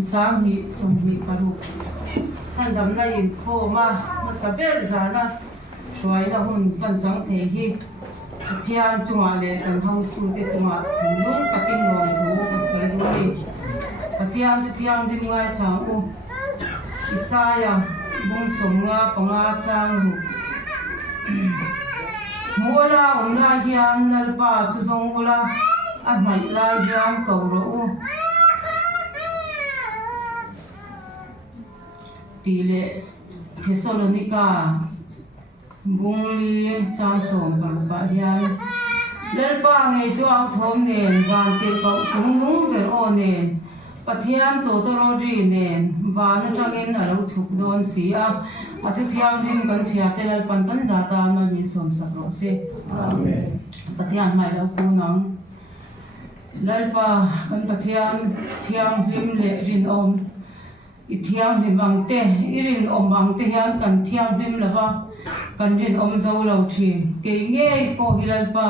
sáng hi sông hi paru chan dam lai in kho ma saber zana chuai na hun kan chang the hi thian chunga le kan hang tu te chunga thunung takin nom thu ka sai du ni thian ding ngai thang u isaya bung songa panga chang hu muala umna hian nalpa chu zong ula a mai la jam ko ro u tile Thessalonica bungli chang som ba hian lalpa nge chu ang thom nen wang te ko chung nung ver o nen pathian to ro ri nen van atangin alo chuk don si a athiam rin kan chia te lalpan kan za ta na mi som sak ro se amen pathian mai lo ku nang lalpa kan pathian thiam lim le rin om i thiam lim ang te irin om ang te hian kan thiam lim lawa kan rin om zo lo thi ke nge ko hilalpa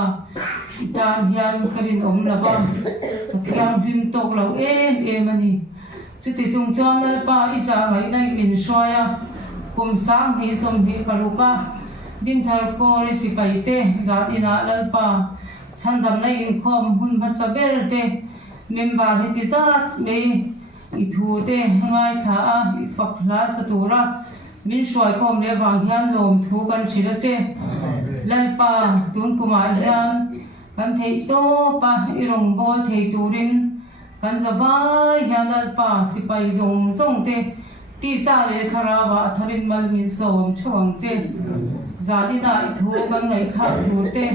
itan hian karin om lawa thiam lim tok lo em ani chuti chung chon lalpa isa ngai nai min shwaya kum sang hi som hi paruka din thar ko ri sipaite za ina lalpa chandam nai in khom hun bhasaber te member heti zat me i thu te ngai tha a i fakla satura min shoi khom le wang hian lom thu kan thila che lalpa tun kuma hian kan thei to pa i rong bol thei turin kan zawai hian lalpa sipai zong zong te ti sa le tharawa tharin mal min som chuang che zadina i thu kan ngai tha thu te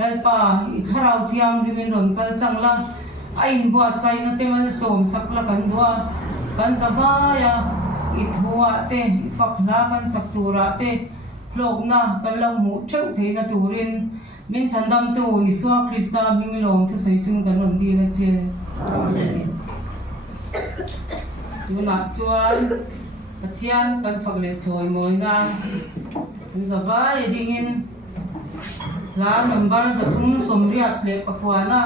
lalpa i tharau thiam rimin ron kal changla ain bua sai na te man som sakla kan dua kan zawaya i thua te fakla kan saktura te logna kan lam mu theu theina turin min chandam tu iswa krista ming lom thu sei chung kan ron di na che amen yuna chuan pathian kan fakle choi moina zawai dingin la number sa thum somriat le pakwana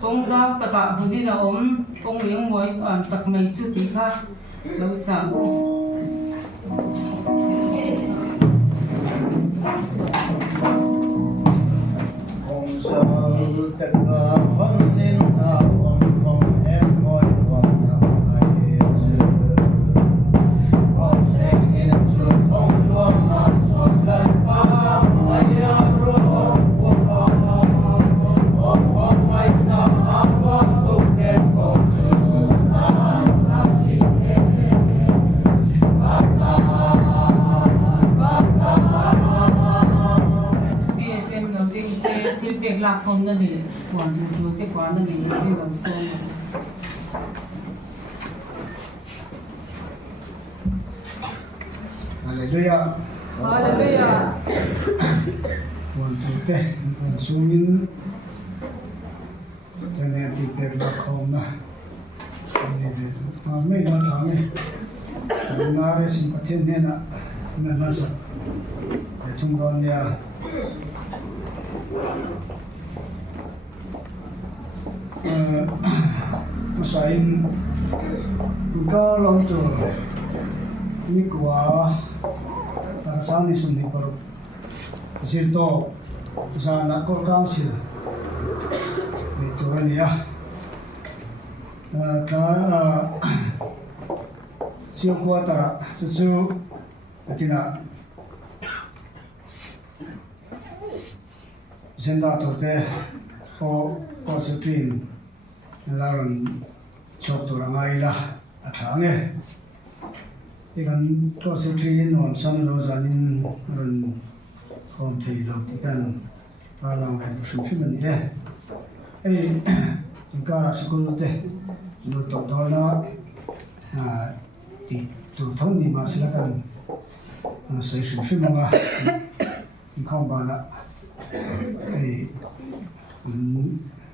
kong zang taka hudina om kong liang moi an tak mai chu ti kha lo sa kong sa taka hudin na om kong em moi wang na ai chu kong seng in chu kong lo ma so la pa ai ro lạc không nên để quản được cái quán nên để đi vào sâu Hallelujah. Hallelujah. Quan tu pe quan sumin cho nên thì pe lạc không na mà mấy nó thằng này na để xin phát thiên nên nên nó sao để chúng con nhà sain ka long tu ni kwa ta sa ni sum ni par zirto za na ko kam si ni tu ni ya ta siêu qua ta su akina zenda to te o stream laron chok to rangai la athange ikan to stream non sam lo zanin ron hom thei lo tikan ta lang ba shum shum ni e kara school te lo to do na ti tu thong ni ma sila kan sai shum shum ma khom ba la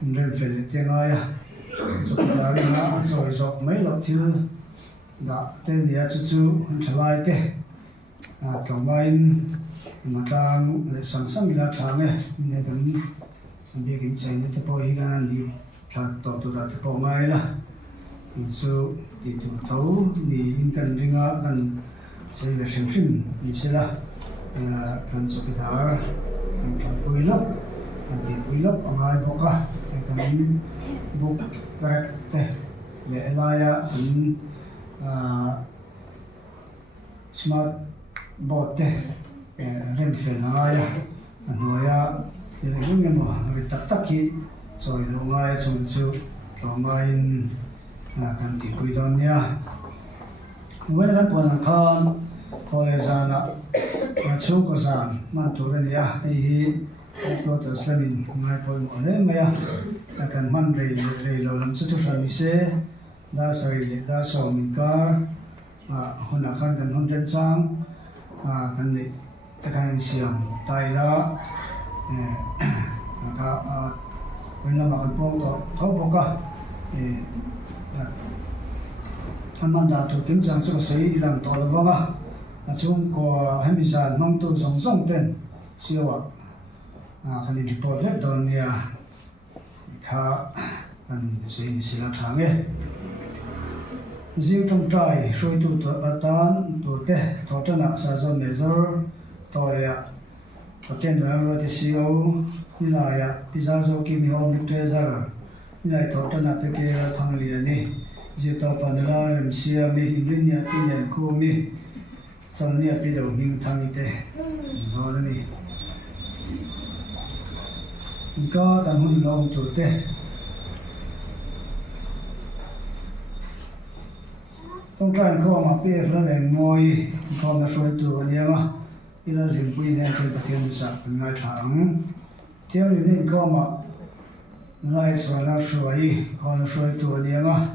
nên phải lấy tiếng ai à, chụp ra đi na, rồi chụp mấy lọ thiêu, đã tên nhà chú trở lại thế, còn mai mà ta lại sẵn sàng là thằng ấy, nên cần biết cái chuyện này thì bồi gan đi, thật tổ ra thì bồi ngay là, so ti tu tho ni in kan ringa kan sei ve shim ni sela kan so kidar kan chon puilop kan ti puilop angai boka kan buk correct te le elaya kan smart board te rem fel ngaya anoya ti le ngem mo ri tak tak ki soi lo ngaya chung chu lo ngain kan ti pui don nia wen kan pon khan college ana chu ko san man tu re nia hi to ta samin ngai poi mo le maya kan man re lo lam chu tu san mi se da sai le da so min kar hona khan kan hon ren chang kan ni ta kan siam tai la ka wen la ma kan pong to tho boka man da tu kim chang chu sei ilang to la wa chung ko hemisan mang tu song song ten siwa kan ni report le don nia kha kan sei ni sila thange riêng trong trại sôi tu tan tu te thọ chân ạ sa zon measure to ya có tên là rồi thì siêu như là ya pizza zo kim home mixer như là thọ chân ạ pe ke thang liền ni ji to panela rem sia mi ingin ya pinen ku mi chang ni pi do ning thang te đó là ni có tan hun long tu te trong trại có mà bé là lên ngồi có nó soi tu anh em à đi là liền quỳ nên trên bậc thiên sạc ngay thẳng theo lý nên có mà lại soi nó soi có nó soi tu anh em à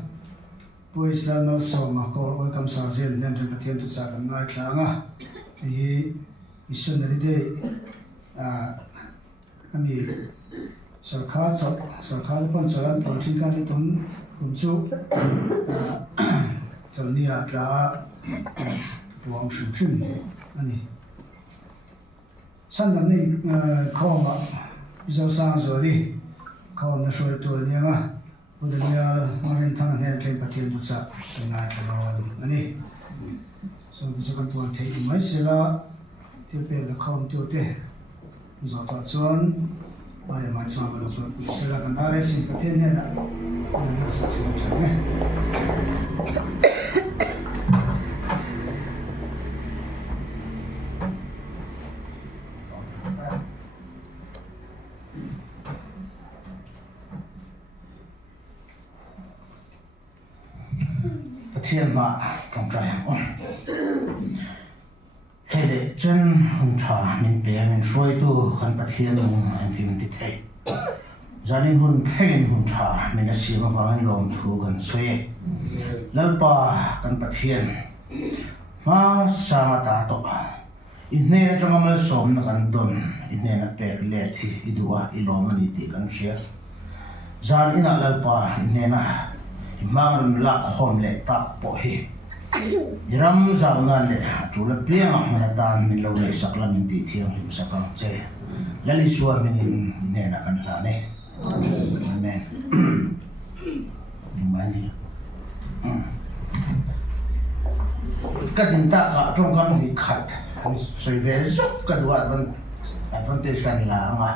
quỳ là nó soi mà có quỳ cầm sáng riêng nên trên bậc thiên sạc ngay thẳng à thì mission này đây anh đi sở khá phân sở ăn phần trên cái tuần cùng chú cho nên là buông sung sung anh đi sáng nay khó mà giờ sáng rồi đi khó nó soi tuổi đi mà bây giờ mà riêng thằng này trên bậc thiên bút sạc ngày cái đó anh đi so this kan tuan thei mai sela ti pe la khom tu te zo ta chuan ai mai chama lo tu sela kan are sin ka the ne da na sa chu chu ne thiên mà trong trái ổn hệ lệ chân hùng trà mình bé mình soi tu hắn bắt thiên hùng anh phim đi thấy gia đình hùng thấy hùng trà mình đã xí mà vang lòng thu gần soi lỡ ba hắn bắt thiên mà sa mà ta to in này trong amal som na kan don in này na pe lệ thì idua ilom ni ti kan share zan ina lỡ ba in này na mang la khom le ta po hi ram zang nan le chu la pliang ma tan min lo le sak la min ti thiang lim sakang che la li suwa min ne na kan la ne amen mani ka din ta ka trong kan hi khat soi ve zuk ka duat ban advantage kan la ma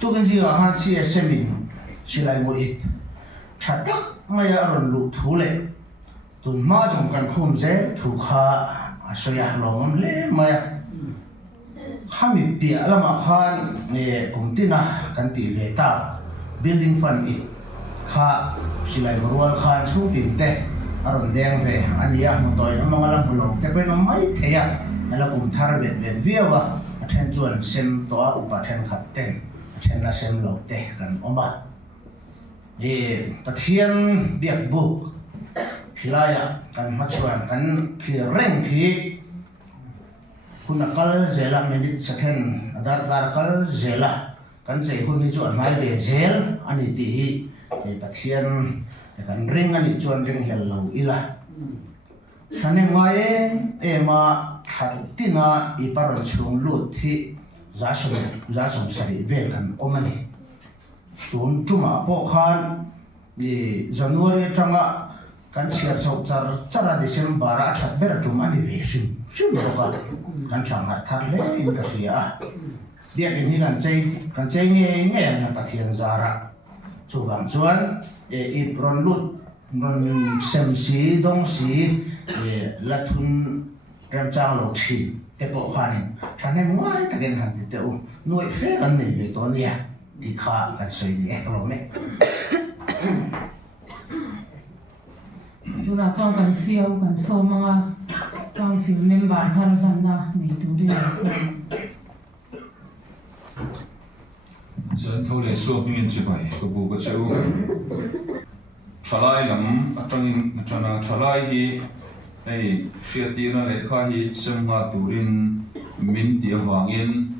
tu kan ji ha si semin silai mo i thatak ngay ở lục thú lệ tụi má trong căn khum dễ thủ kha soi ăn lòng lẽ mày khami bịa là mà khan nghe cũng tin à căn tỷ về ta building fund ít kha chỉ lại một ruộng khan xuống tiền tệ ở đen về anh ya một tuổi nó mang làm lộc thế bên nó mấy thế à là cũng thar về về vía và thêm chuẩn xem toa upa thêm khát tên thêm là xem lộc tệ gần ông bà thì thiên biệt buộc khi lại kan mắt chuan kan khi rèn khi kun akal zela minute second adar karkal zela kan sei hun ni chuan mai ve zel ani ti hi pathian kan ring ani chuan ring hel lo ila thane ngai ema thattina iparon chung lut thi za som sari ve kan omani tun tuma po khan January tanga kan siar so chara December a that ber tum ani ve sim roka kan changa thar le in ka sia dia ni kan chei nge na pathian zara chuwang chuan i ron lut ron sem si dong si lathun ram chang lo thi te po khanin thane muai taken han te u noi fe kan nei ve to nia di kha kan sei ni ro me tu na chong kan siêu kan so mga kang sil member thar lan na nei tu ri so dân thâu lệ số nguyên chỉ vậy có bù có chịu chalai lắm trong chana chalai hi này xe tiền là lệ khai hi xem nga turin min địa vàng yên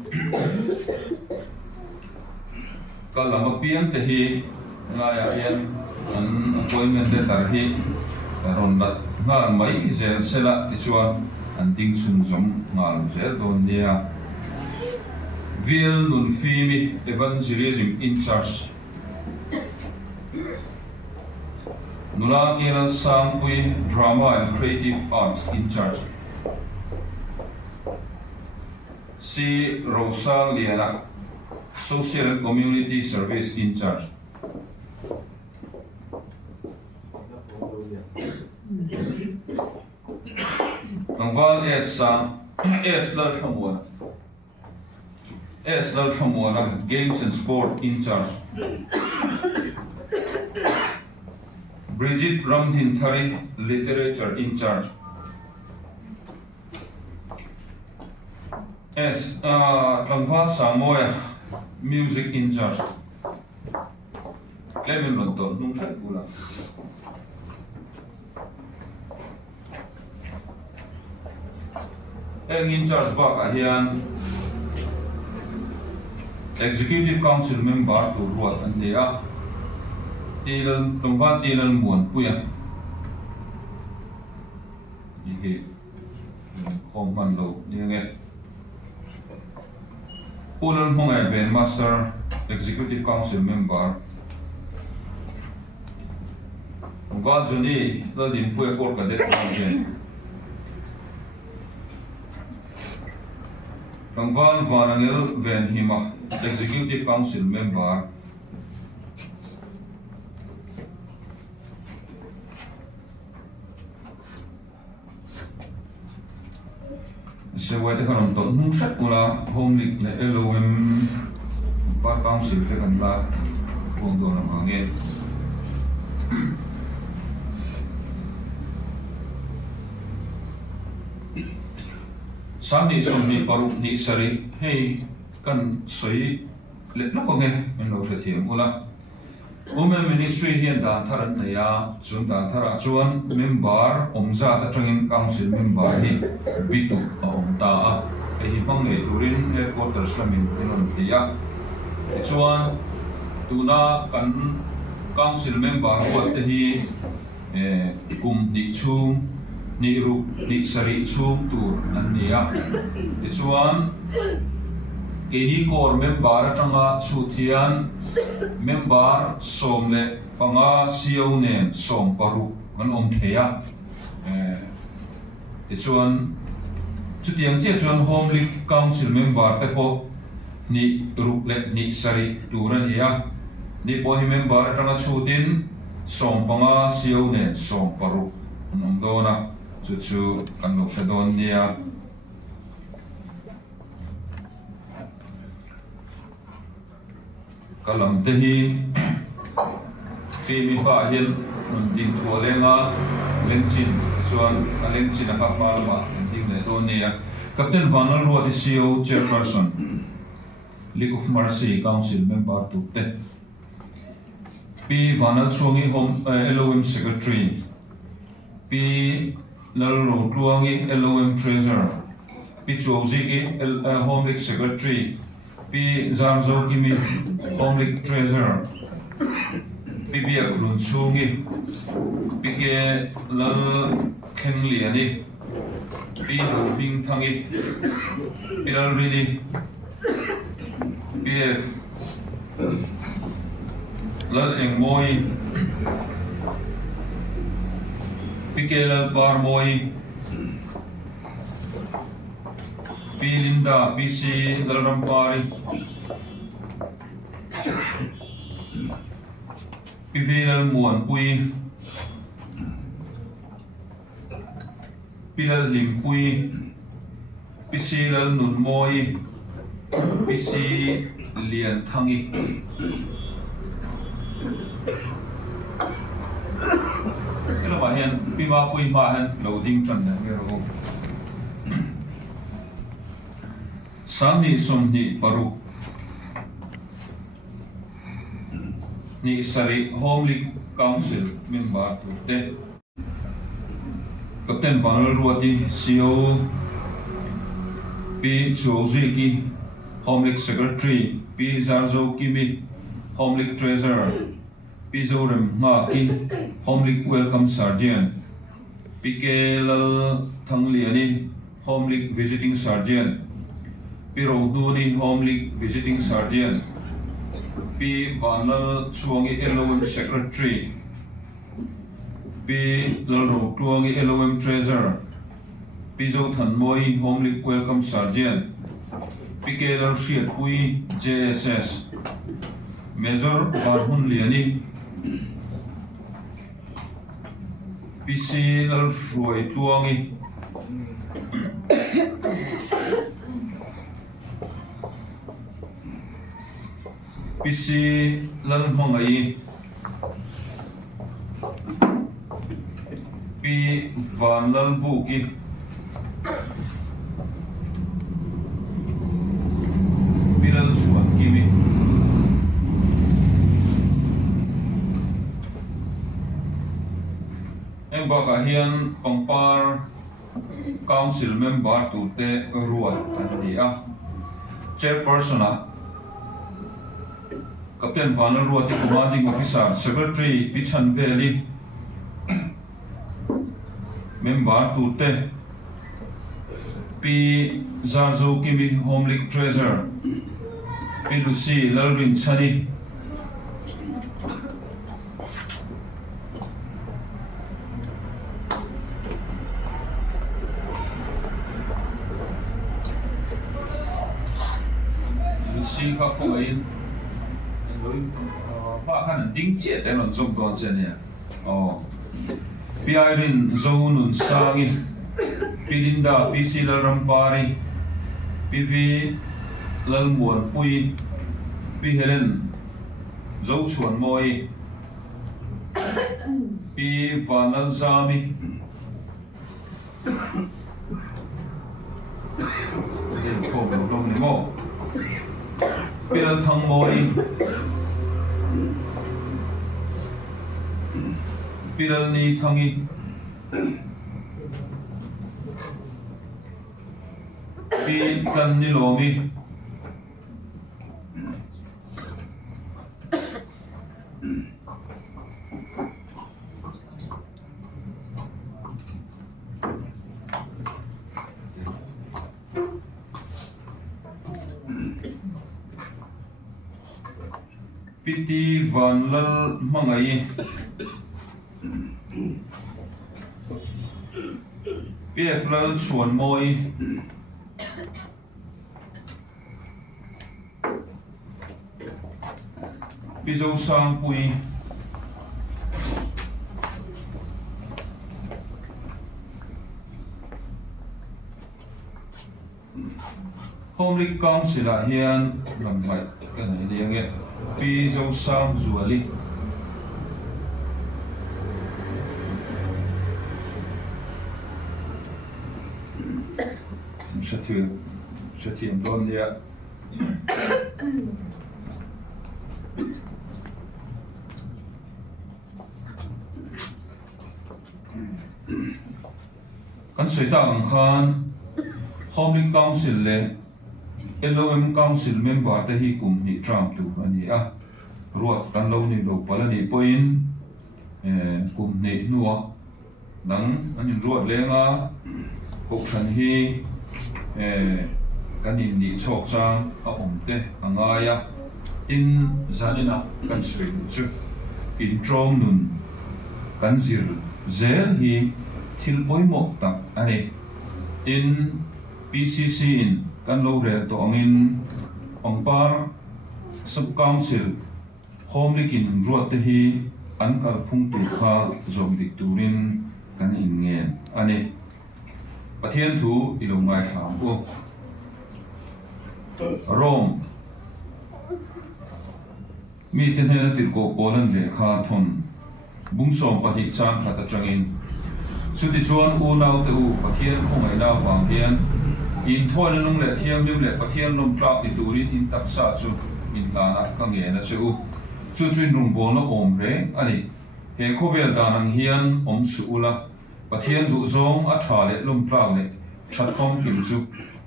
cái làm một biến thì hi là yên an appointment để tar hi ron đặt nga mấy giờ sẽ là thì chuan an ting sun giống nga giờ don nia Vil nun fimi evangelism in charge. Nula kena sampui drama and creative arts in charge. Si Rosang Liana social and community service in charge. Nangval es lal khamwana. As lal khamwana games and sport in charge. Bridget Ramdhinthari literature in charge. As Tangva Samoya music in charge. Clement Lonton nung sat pula. Ang in charge ba kahian Executive Council member to ruat andia tilan tongva tilan muan puya iki man lo niange pulan mongai ben master Executive Council member tongva juni la dim puya kor kadet gen tongvan vanangel ven hima Executive Council member se wai te khanom to nung sat pula home league le LOM bar council te kan la pong do na mangen Sani somni paruk ni sari hey kan soi let no ko nge men lo se thiam ula women ministry hian dan tharan na ya chun dan thara chuan member omza ta tangin council member hi bitu om ta a hi mang nge turin headquarters lamin enon tia chuan tuna kan council member wat hi kum ni chung ni ru ni sari chung tur an nia chuan Kini core member atanga chuthian member somle panga siau nen som paru an om theya chuan chutiang che chuan home league council member te po ni ru le ni sari turan ya ni po hi member atanga chutin som panga siau nen som paru an om dona chu kan lo sedon nia kalam tehi fimi pa hian din thualenga lenchin chuan lenchin a palma ding le do nia captain vanal ruat CEO chairperson League of Mercy council member tu te p vanal chuangi home LOM secretary p lalro tuangi LOM treasurer p chuoji home league secretary P Zarzo Kimi Home League Treasurer P Biak Lun Chungi P Ke Lal Keng Liani P Lal Bing Tangi P Lal Rini PF Lal Eng Moi Pikela Parmoi, Pilinda Bisi Larampari, Pivilal Muan Pui, Pilal Limpui, Pisilal Nun Moi, Pisi Lian Tangi. Cái là mà hiện Pima Pui mà hiện loading chuẩn này cái rồi. Sami Somni Paru Ni Sari Home League Council member to Captain Vanal Ruati CEO P. Choziki Home League Secretary P. Zarzo Kimi Home League Treasurer P. Zorem Ngaki Home League Welcome Sergeant P. K. Lal Thangliani Home League Visiting Sergeant P. Roduni Home League Visiting Sergeant P. Vanal Chuangi LOM Secretary P. Lalro Tuangi LOM Treasurer P. Zothan Moi Home League Welcome Sergeant P. K. Lal Shiat Pui JSS Major Barhun Liani P. C. Lal Shuai Tuangi Pisi Lal Mangai Pi Van Lal Buki Pilal Chuan Kimi Em baka hian pangpar council member tu te ruat ania chairperson Captain Vanal Ruati Commanding Officer Secretary Pichan Valley Member Tute P. Zarzo Kimi Home League Treasurer P. Lucy Lalrin Chani Lucy Kakuain ba khăn đinh chết đấy là dùng toàn chân nhỉ, Piarin zonun sangi, Pilinda Pisila Rampari, Pivi Lalmuan Pui, Pihelen Zau Chuan Moi, Pi Vanal Zami, Yên không được đâu này mò, Pilal Thang Moi. Pilal ni Thangi Pi Tan ni Lomi Piti Van Lal Mangai PF Lal Chuan Moi Pizo Sang Pui Home League Council hian lam mai cái này đi nghe Pizo Sang Zuali sẽ thiền luôn đi ạ. Kan soi ta ang khan Home League Council le LOM Council member te hi kum ni Trump tu ani a ruat kan lo ni lo pala ni point kum ni nuwa dang anin ruat lenga kok than hi kan in ni chok chang a om te angaya tin zanina kan soi chu in trom nun kan zir zel hi thil poimok tak ani in PCC in kan lo rel to angin pangpar sub council homlikin ruat te hi an kal phung tu kha zom dik turin kan in ngen ani pathian thu ilungai thlam ko rom mi ten hena tir ko polan le kha thon bung som pathi chan kha ta changin chuti chuan u nau te u pathian khongai na wang hian in thoi nung le thiam nim le pathian lom tlak ti turin in taksa chu in lana ka nge na chu chu chuin rung bol no om re ani he khovel danang hian om su ula pathian du zong a tha le lom tlak le thatfom kim chu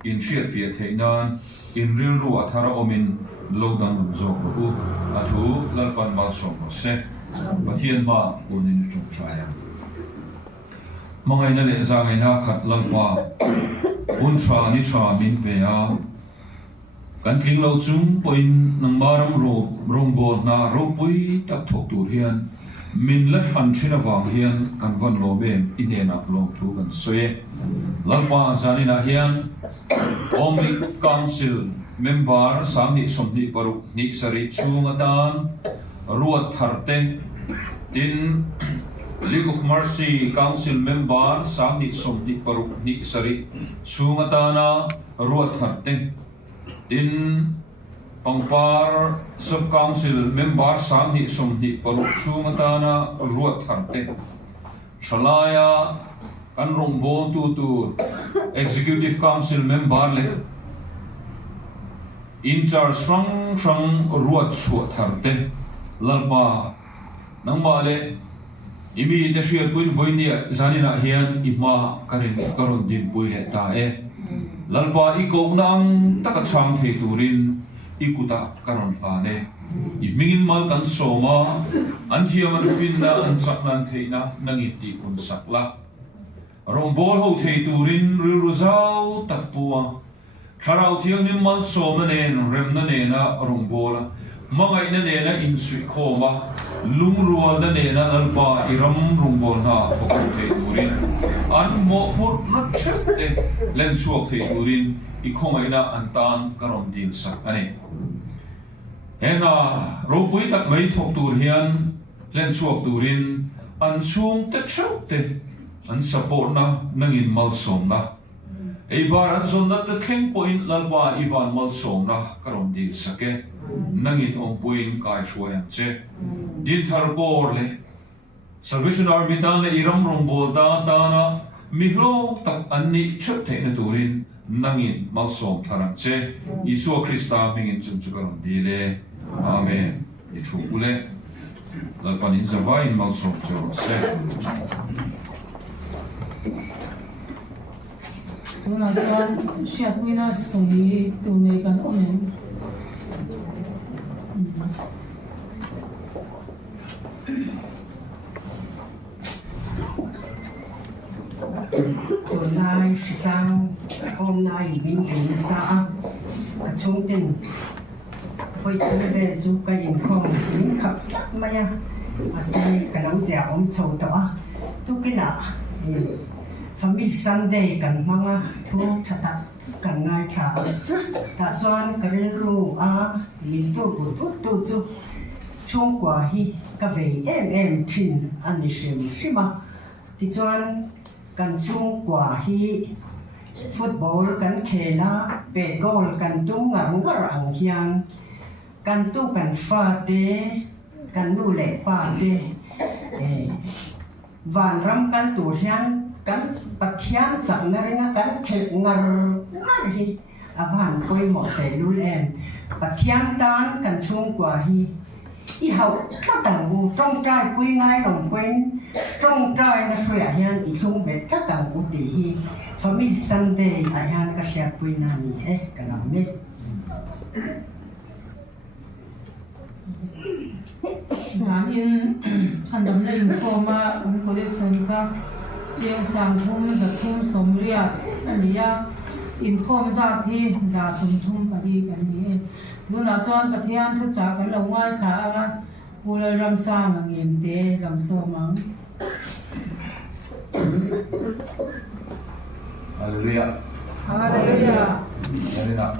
in thiat fia theinan in ril ru athara omin lockdown lum zo ko a thu lalpan mal som no se pathian ma unin chung chaya mangai na le zangai na khat lalpa un tra ni tra min pe a kan tling lo chung poin nang maram rom bol na ro pui tak thok tur hian min la han thina wang hian kan van lo bem inena long thu kan soe lalpa zanina hian omni council member samni somni paru ni sari chunga dan ruat tharte tin League of Mercy Council member samni somni paru ni sari chunga dana ruat tharte tin pangpar sub council member samni somni paru chunga dana ruat tharte chalaya kan rongbo tu executive council member le in charge strong ruat chu tharte lalpa nangma le imi te shia kuin voinia zanina hian ima karon din puile ta e lalpa I ko nang taka chang thei turin ikuta karon pa ne I mingin mal kan soma an thiam an finna an saknan theina nangit ti kun sakla rombol ho thei turin rilruzau takpuwa Kharau thiang nim mal som na nen rem na nena rongbola mangai na nena in sui khoma lungrual na nena lalpa iram rongbol na phokol thei turin an mo phur na chete len suak thei turin I khongai na antan karom dil sak ani hena ropui tak mai thok tur hian len suak turin an chung te chete an support na nangin mal som na Eibar an zon na te thleng point lalpa ivan mal som na karom dil sake nangin om puin kai shwayam che din thar bor le Salvation Army dan le iram rongbol da na mihlo tak anni chep the na turin nangin mal som tharang che Isu Krista mingin chum chu karom dile amen I thu ule lalpa in zawai mal som che se Tuna chuan siat puina soi tu nei kan omen Tunai sikang hôm nay bình tĩnh xã chung tình với cái về chú cái hình không những khắp mà ya sẽ cái nấu dẻo ông chầu đó tu cái nào family Sunday kan manga thu thata kan ngai tha ta chuan karin ru a min tu bu tu chu chung kwa hi ka ve em thin ani shima ti chuan kan chung kwa hi football kan khela pe goal kan tu ngar ang hiang kan tu kan fa te kan nu le pa te van ram kan tu hian kan pathian chang na ringa kan khel ngar hi avan koi mo te lul em pathian tan kan chung kwa hi I hậu chắc tầng u trong trai quy ngay đồng quên trong trai nó suy hian I chung về chắc tầng u tỷ hi family Sunday hian ka sia quy na ni ka làm mê Zan in handam na informa an collection ka chiang sang thum za thum somria ania inform za thi za sum thum pari kan ni nuna chuan pathian thu cha kan lo ngai kha anga pula ram sang ngin te lam so mang Hallelujah. hallelujah Jadi nak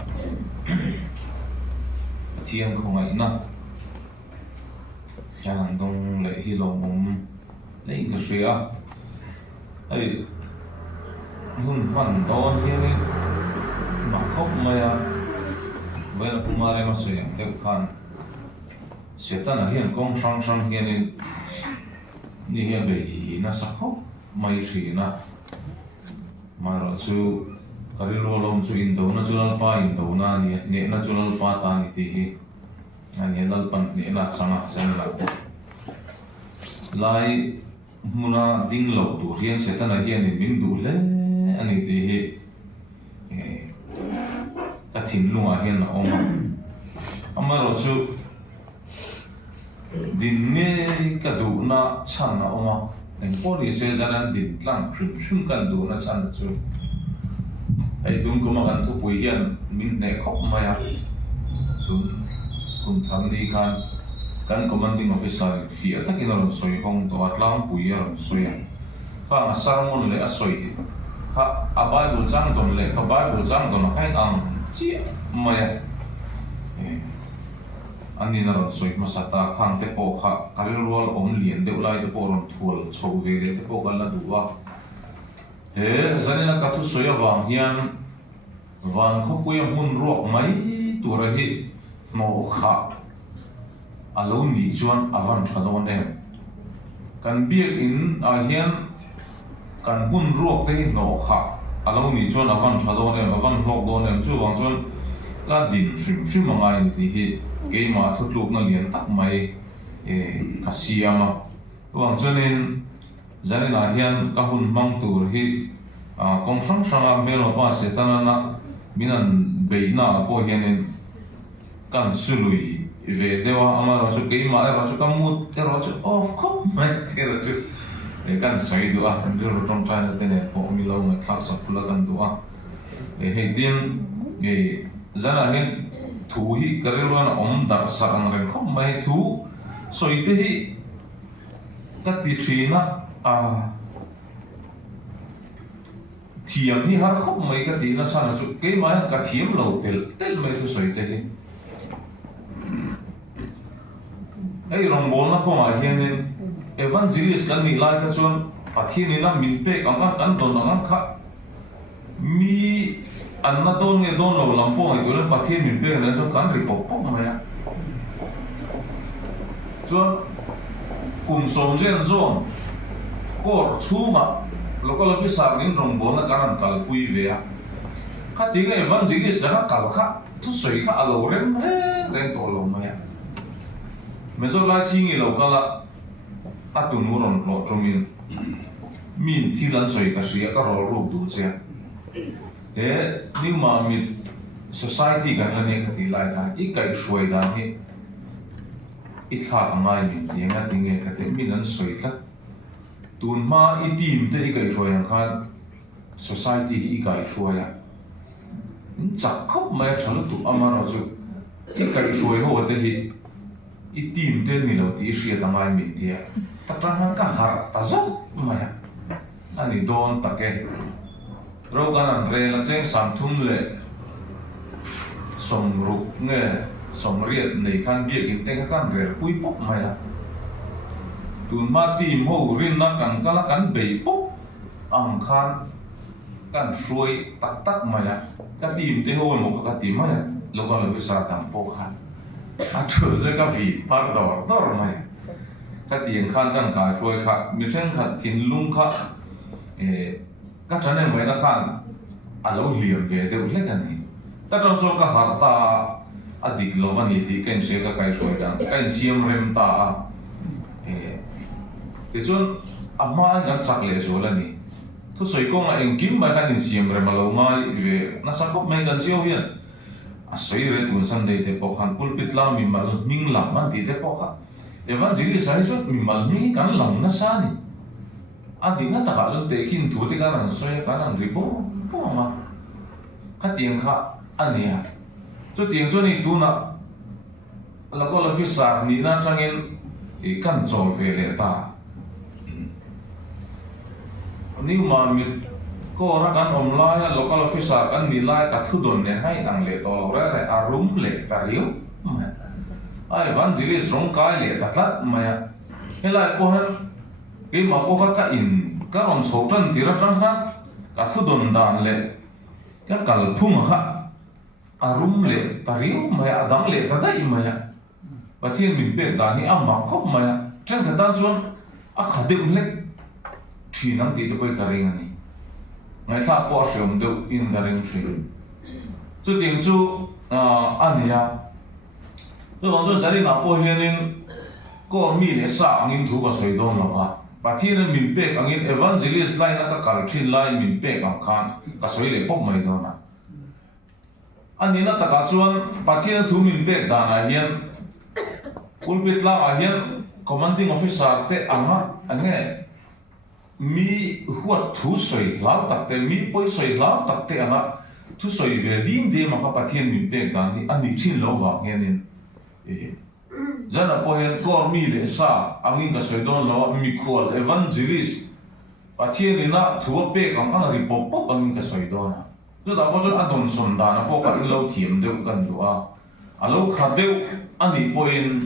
thiên không ấy na chẳng đông lệ hi lòng mồm lấy cái gì à ấy hun pan đón hier đi mà khóc mày à vậy là cũng mà nó sẽ tiếp khan sẽ ta là hiện công sang sang hier đi như hiện bây na sắc khóc mày gì na mà rồi chú cái lô lông chú in đầu na chú lal pa in đầu na nhẹ na chú lal pa ta ni thì nhẹ lal pan nhẹ na sang à sang là lại muna ding lâu tu riêng sẽ ta là hiện ni min du le anh ấy thì cái thìn luôn à hiện là ông mà rồi chú din nghe cái du na chăn là ông anh police sẽ ra din lang phim cái du na chăn là chú ai đúng cũng mà thu bùi hiền mình này khóc mà ya đúng cũng thằng đi kan commanding officer phía tất nhiên là soi không to atlang bùi ya soi ya ka sarmon le asoi ka Bible trang don le ka Bible trang don kai ang chi mà ya anh đi nào soi mà sata khang te po kha kalirwal om lien de ulai te po ron thul chho ve le te po kala duwa he zanina ka thu soya wang hian van kho puya mun ruak mai tura hi mo kha alo ni chuan avan thadon em kan biak in a hian kan mun ruak te hi no kha alo ni chuan avan thadon em avan hlok don em chu wang chuan ka din shim mangai ni ti hi ke ma thutluk na lian tak mai ka siama wang chuan in zanina hian ka hun mang tur hi kong sang sang melo pa se tanana minan beina po hianin kan sului ve dewa amaro chu keima era chu kamut era chu of khop mai era chu kan sai du a kan ro tong china tene po mi lo ma thak sa pula kan du a he din ge zana he thu hi karelwan om dar sa ang ren khop mai thu soite hi kati thina thiam hi har khop mai ka ti na sana chu ke mai ka thiam lo tel mai thu soi te hi ei rong bol na ko ma hianin evangelist kan ni lai ka chuan pathian ina min pe kan don ang kha mi an na don nge don lo lampo ai tu pathian min pe na chu kan ri pop mai a chuan kum som jen zon kor chunga local officer nin rong bona karan kal pui ve a kha tinga evangelist na kal kha thu soi kha alo ren to lo mai mezo la chingi lo kala atun ron klo tromin min thilan soi ka sia ka rol ru du che ni ma mi society kan la ne khati lai ka I kai shoi da hi I tha ngai min tinga tinge ka te min an soi tla tun ma I team te I kai shoi ang khan society I kai shoi ya chak khop mai chalo tu amaro chu I kai shoi ho te hi I team te ni lo ti sia ta ngai min tia ta tang ka har ta zo mai ani don ta ke ro kan re la cheng sam thum le som ruk nge som riat nei khan bia kin te kan re pui pop mai tun ma team ho rin na kan kan bei pop ang khan kan shuai tak mai ka team te ho mo ka team mai lo kan lo sa tam po khan a thu je ka vi par dor mai ka tiang khan kan ka shuai kha mi theng kha tin lung kha ka chane mai na khan a lo liam ve de le kan ni ta tong so ka har ta adik lovani ti ken se ka kai shuai dan kan siam rem ta chun amma gan chak le zo la ni thu soi ko nga eng kim ba kan siam rem lo ngai ve na sa khop mai kan sio hian a soi re tun san dei te po khan pulpit la mi mal ming lam man ti te po kha evangelist sai so mi mal mi kan lam na sa ni a dinga ta ka so te khin thu te ka ran soi ka ran ri po ma ka tiang kha ania chu tiang chu ni tu na la ko la fi sa ni na changin kan chol ve le ta new man mit ko ra kan om lai local officer kan ni lai ka thu don ne hai ang le to ra re arum le ta riu ai van jili song kai le ta thlat ma ya helai po han ke ma po ka in ka om so tan ti ra tan kha ka thu don dan le ka kal phung ha arum le ta riu ma ya dang le ta dai ma ya và thiên mình biết ta ni âm mặc khóc mà trên cái tan chuan khá đêm lệ chỉ nắm tí tôi cái riêng này ngày ta bỏ sử dụng được in cái riêng gì chú tiếng chú anh ya tôi nói chú gia đình nào bỏ hiện nên có mi để sa anh in thu cái sợi đông là và thiên mình biết anh in evangelist lại là cái culture lại mình biết anh khan cái sợi lệ bốc mày đó na anh in là tất cả chuan và thiên thu mình biết đàn này hiện ulpit lang ahian commanding officer te anga ange mi huat thu soi lau tak te mi poi soi lau tak te anga thu soi ve dim de ma kha pathian min pe dan hi ani thin lo wa ngenin jana po hen ko mi le sa angin ka soi don lo mi khol evangelist pathian ina thu pe kam ang ri pop pop angin ka soi don chu da po chu adon son da na po ka lo thiam de kan du a alo kha deu ani point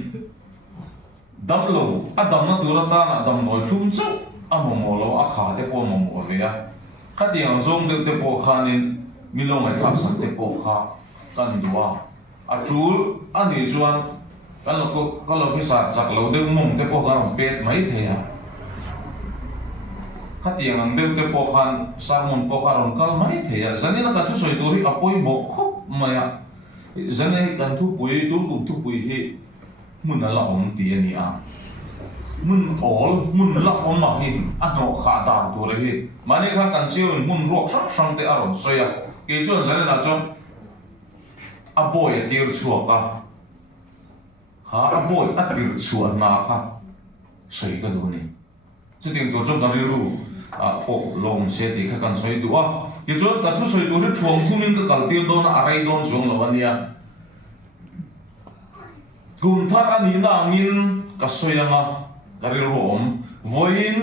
dam lo adam na dura ta na dam noi thum chu amomo lo a kha te po momo ve a khatiang zong de te po khanin milong ai thak sak te po kha kan duwa a chul ani chuan kan lo ko lo officer chak lo de mong te po kan pet mai the a khatiang ang de te po khan sarmon po kharon kal mai the a zanina ka thu soi tu ri apoi bo khop maya zanai kan thu pui tu kum thu pui hi mun la om ti ani a mun la om ma hi ano kha dan tu re hi mani kha kan siu mun rok sang te aron soya ke chon zare na chon a boy tir chuwa ka kha a boy a tir chuwa na kha sei ka du ni chu ting tu chon kan ri ru a pok long se ti kha kan soi du a ke chon ka thu soi tu ri chuang thu min ka kal tir don a rai don chuang lo ania kum thar ani na ngin ka soyanga karil rom voin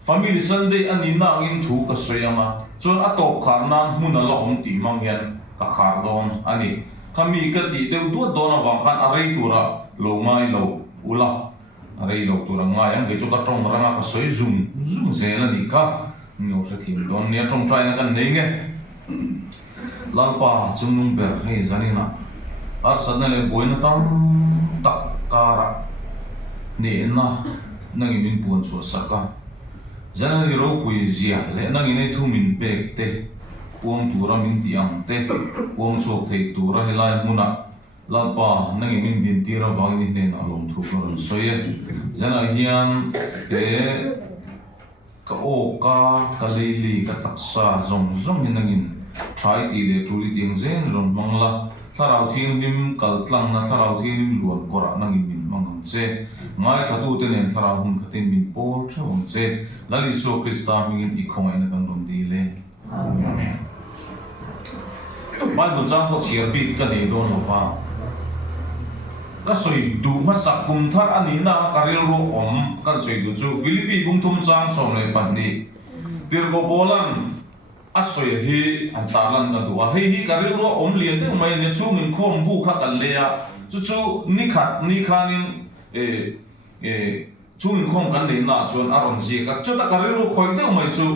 family sunday ani na ngin thu ka soyanga chon atop kharna mun la om ti mang hian ka khar don ani khami ka ti deu du don awang khan arei tura lo ngai lo ula arei lo tura ngai ang ge chu ka tong ranga ka soi zum zel ani ka no sa thim don nia tong trai na kan nei nge lalpa chunung ber hei zanina ar sadna le boina tam tak kara ne na nangi min pun chu saka jana ni ro pui zia le nangi nei thu min pek te puang tura min tiang te puang chok thei tura helai muna lalpa nangi min din tira wang ni nen alom thu ko soye jana hian te ka o ka leili ka taksa zong hin nangin try ti le tuli tiang zen ron mangla tharau thing nim kal tlang na tharau thing nim luan kora nangin min mangam che ngai thatu te nen tharau hun khatin min por thawng che lali so krista mingin I khongai na kan dum di le amen Bible jang ko chiar bit ka nei don lo fa ka soi du ma sak kum thar ani na karil ro om kan soi du chu Philippi bung thum chang som le pan ni pirgo bolan asoi hi antalan ka duwa hi karil ro om lian te mai ne chung in khom bu kha kan le ya chu ni khanin chung in khom kan le na chuan aron ji ka chu ta karil ro khoi te mai chu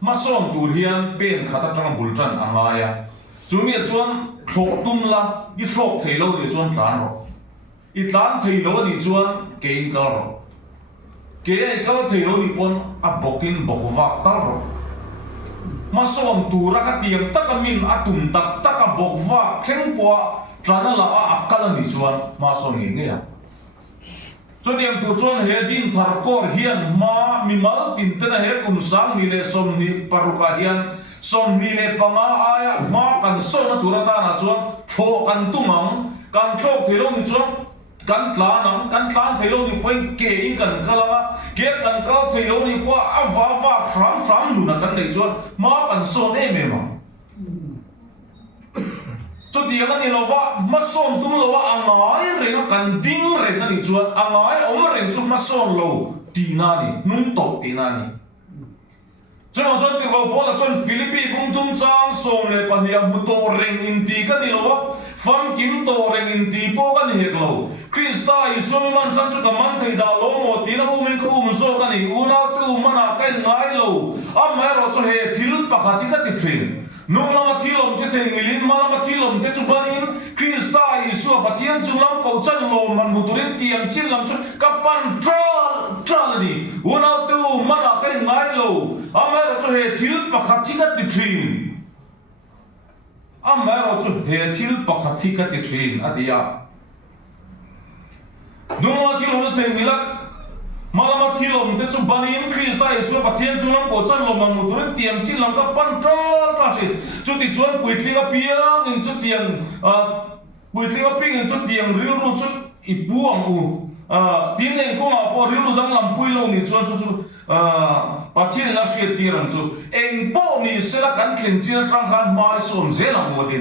ma som tur hian pen khata tang bultan anga ya chu mi chuan thlok tum la I thlok thei lo ni chuan tlan ro I tlan thei lo ni chuan kein kal ro ke ai kal thei lo ni pon a bokin bokwa tal ro masom tura ka tiam takamin atum taka bokwa thlengpua trana la a akala ni chuan masom nge ya so tiam tu chuan he din thar kor hian ma mi mal tin tena he kum sang ni le som ni paruka hian som ni le panga aya ma kan so na tura ta na chuan tho kan tumang kan thok thelo ni chuan kan tlan thelo ni point ke in kan kalama ke kan kal thelo ni po awa ram nu na kan nei chuan ma kan so ne me ma cho tiếng anh lo vợ mất son tung lo vợ anh nói rồi nó cần đinh rồi nó đi chuột anh nói ông rồi chút mất son lâu tì na đi nung tổ tì na đi cho nên cho tiếng lo vợ là cho Philippines cũng tung trang sonเลยปัญญาบุตรเร่งอินทีกันนี่lo vợฟังกิมโตเร่งอินทีพวกกันเห็นloคริสต์ไอสุมิมันจันทร์กับมันไทยดาวโลโมตีนะอุ้มก็อุ้มโซกันนี่อุณาตัวมันอะไรง่ายloอ่ะแม่เราจะเห็นทิลปะคติกันติดเทรนnung lama thilom che thei ngilin malama thilom te chubanin Krista Isu pathian chunglam ko chan lo man muturin tiam chin lam chu kapan tral ni una tu mana kai ngai lo amero chu he thil pakhathi ka ti thin amero chu he thil pakhathi ka ti thin adia nung lama thilom te thei ngilak malama thilom te chubanin Krista Isu pathian chunglam ko chan lo man muturin tiam chin lam kapan chút thì chuan bụi thịt cái piang in chút tiền bụi thịt cái piang in chút tiền riu ru chút ít buông u tin nên cũng là bỏ riu ru đang làm bụi lâu ni chuan chút bắt thiên là chuyện tiền làm chút em bỏ ni sẽ là cắn tiền chi là trang khăn mai sồn dễ làm bộ đi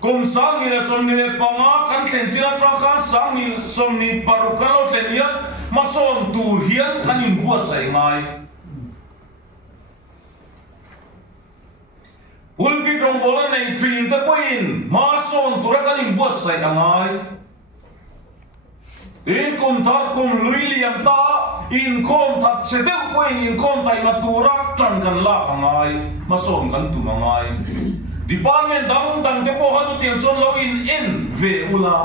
cùng sáng ni là sồn ni banga cắn tiền chi là trang khăn sáng ni sồn ni paru cắn lót tiền nhá mà sồn tu hiến cắn in bua say ngay ulpi trong bola này truyền tới quên mà son tụi nó cái niềm buốt say đằng ai in cùng thắt cùng lưỡi liềm ta in com thắt sẽ đeo quên in com tay mà tụi nó chẳng cần la đằng ai mà son cần tụi đằng ai department đằng cái bộ hạt tiền chôn lâu in về ula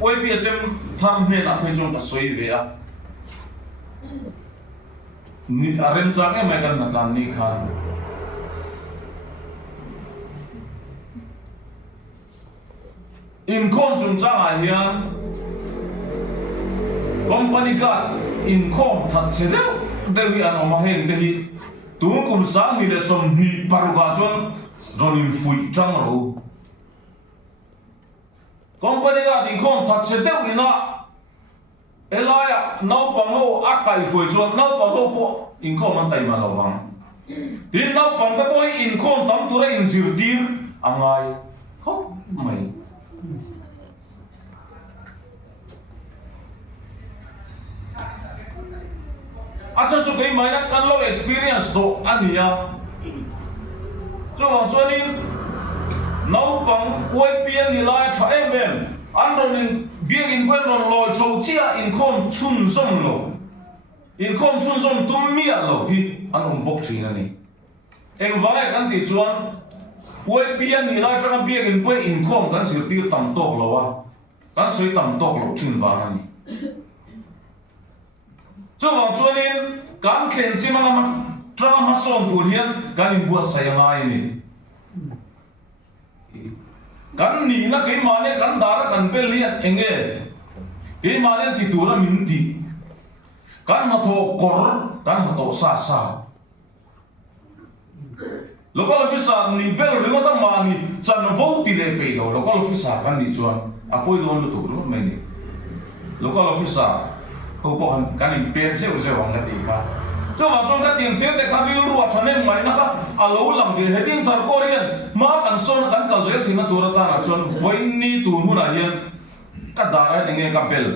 ôi bây giờ tham nên là phải chôn cả suy về à ni arem cha ke mai kan natlan ni khan income chung cha ai hian company ka income that che dewi an oma heng te hi tu kum sa ni le som ni paruga chon ronin fui chang ro company ka income that che dewi na elaya nau pango akai foi chuan nau pango po income man tai ma lovang tin nau pang te boy income tam tura in zirtir angai ho mai acha chu kai mai na kan lo experience do ania chu wang chuanin nau pang koi pian ni lai tha em andronin biang in quen non loi chou chia in khom chun zom lo in khom chun zom tum mia lo hi an bok thina ni eng vai kan ti chuan poi pian ni lai tang biang in poi in khom kan sir tir tam tok lo wa kan soi tam tok lo thin wa ni chu wang chuanin kan thlen chi ma tra ma som tur hian kan in bua sai ngai ni kan ni na ke mane kan dara kan pe lian enge ke mane ti tura min ti kan ma tho kor kan ha to sa local officer ni bel ringo ta mani chan vo ti le pe do local officer kan ni chuan apoi don lu tu mai ni local officer ko po kan in pe se wang ka ti ka cho mà trong cái tiền tiết để khai viên ruột cho nên mày nó khác à lâu làm cái hết tiền thằng Korean mà cần son cần cầu dễ thì nó tua ra là chọn với ni tu muốn là yên cái đó là nghe cái bel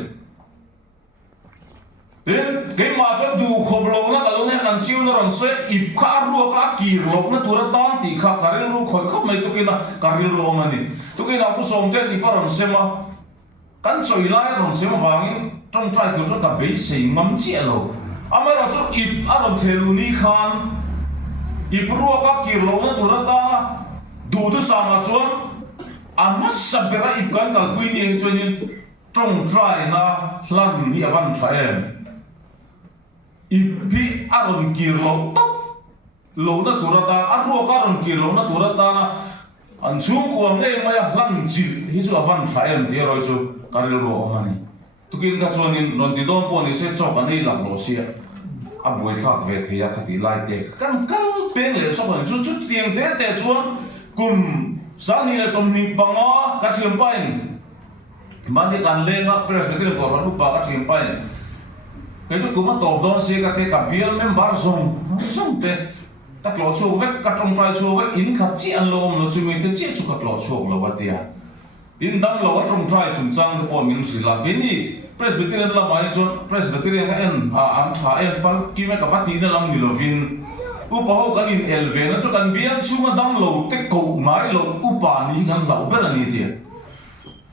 đến cái mà chọn du khop lâu nó cái lâu này cần siêu nó còn sẽ ip khá ruột khá kỳ lộc nó tua ra thì khá cái ruột khỏi không mấy tụi kia là cái ruột mà nè tụi kia là cũng sống thế thì bao lần xem mà cần chơi lại lần xem vàng trong trai của chúng ta bị xây ngắm chia lâu amara chu ip aron theluni khan ip ruwa ka kirlo na turata du tu sama chuan amma sabera ip kan kal pui ni chuanin trong try na hlan ni avan thaem ipi aron kirlo tok lo na turata arruwa ka aron kirlo na turata na an chung kuang e maya hlan chi hi chu avan thaem ti roi chu karil ro mani tukin ka chuanin ron ti don po ni se chok ani lam lo sia a boi thak ve thia khati lai te kan peng le so ban chu tiang te chuan kum sani le som ni panga ka thiam pain mani kan lenga presbyterian ko ru pa ka thiam pain cái chỗ cũng mà tổ đó sẽ cái thế cả biên member zong thế các lỗ chuột vết các trong trai chuột vết in khát chi ăn lôm nó chỉ mình thế chỉ chụp các lỗ chuột là vậy à in đâm lỗ trong trai chúng trang thì bọn mình chỉ là cái gì Presbyterian là mấy chỗ Presbyterian anh anh thà anh phải kí mấy cái phát tín là mình lovin upaho kan in elve na cho kan bian chuma dam lo te ko ngai lo upa ni kan lo ber ani ti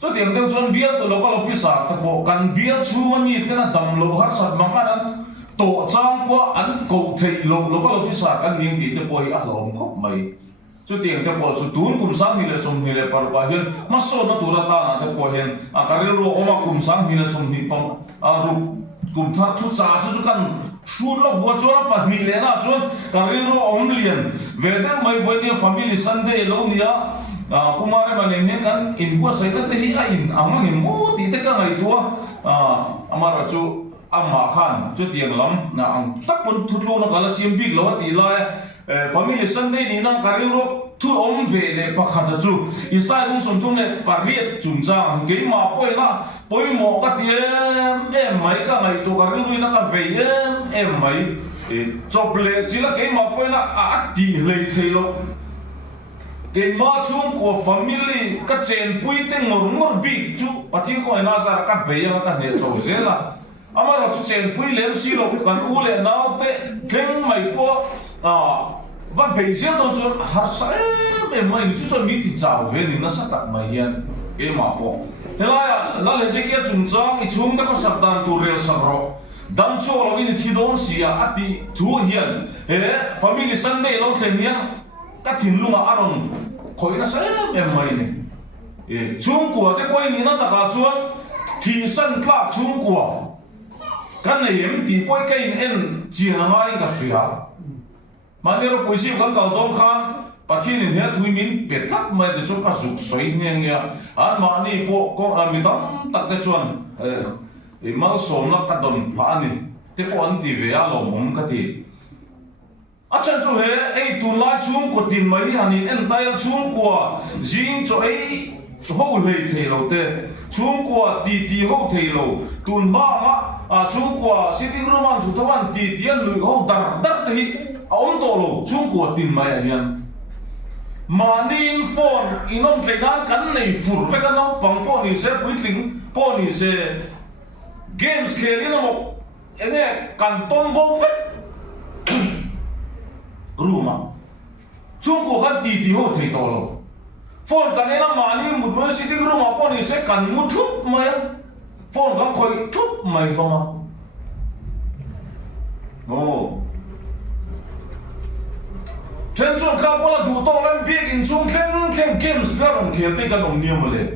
cho tiang teu chon bian to local officer ta po kan bian chuma ni te na dam lo har sat mangan to chang po an ko thei lo local officer kan ning ti te poi a lo khop mai cho tiang te po su tun kum sang ni le som ni le par pa hian ma so na tu ra ta na te po hian a karil ro oma kum sang ni le som ni pam a ru kum tha thu cha chu kan suốt lúc buat chuan pa ni le na chuan karin ro om lian ve de mai voi ni family sunday lo nia kumare ba ne kan in ko sai ta hi a in amang in mo ti te ka ngai tua amara chu amma khan chu tiang lam na ang tak pun thut lo na kala sim big lo ti la family sunday ni na karin ro thu om ve le pa kha chu isai ung som thung ne pariat chun cha ge ma poi na poi mo ka ti em mai ka ngai to karin ru na ka ve em mai chop le chi la ge ma poi na a ti le thei lo ge ma chung ko family ka chen pui te ngor big chu pathi ko na sa ka be ya ka ne so je la amara chu chen pui le si lo kan u le na te kleng mai po và bây giờ tôi cho hạt sấy em mai chú cho mình thì chào về thì nó sẽ đặt mày hiện cái mà po thế là gì kia chúng ta cái chúng ta có sắp đàn tu rêu sắp rồi đàn choเราcái thì đón xia at đi thu hiện family Sunday lâu thế nhá các thìn luôn à anh khối nó sẽ em mai này chúng của cái quay này nó đặt cả chuan thì sân club chúng của cái này em thì quay cái em chỉ là ngay cái gì à mà nếu bồi dưỡng các cầu đông khan, bắt thiên nhiên hiện thui min bệt thắt mai để cho các dục xoay nghe anh mà ni bộ con mình đóng tắc cái chuan mal sôm nó cắt đòn phá ni thế bộ anh thì về alo mông cái gì chân chú hệ ấy tuần lai chung của tiền mấy anh em tay chung của riêng cho ấy hậu lệ thầy lâu tê chung của tì hậu thầy lâu tuần ba mà chung của sitting room anh chủ thọ anh tì anh lười hậu đar thì ông tổ lô chung của tiền mấy anh mà nín phone inom cái đàn cắn này phur với cái nó bằng pony xe quýting pony xe games khéo nó một anh ấy cần tôn bông phết ruma chung của cái tì hậu thầy tổ lô phone cái này là mà nín một bữa sitting room mà pony xe cần một chút mấy phone cái khơi chút mấy không mà Trên chuột các bạn là đủ to lên biết in chung khen games ra đồng kia tới cái đồng niệm rồi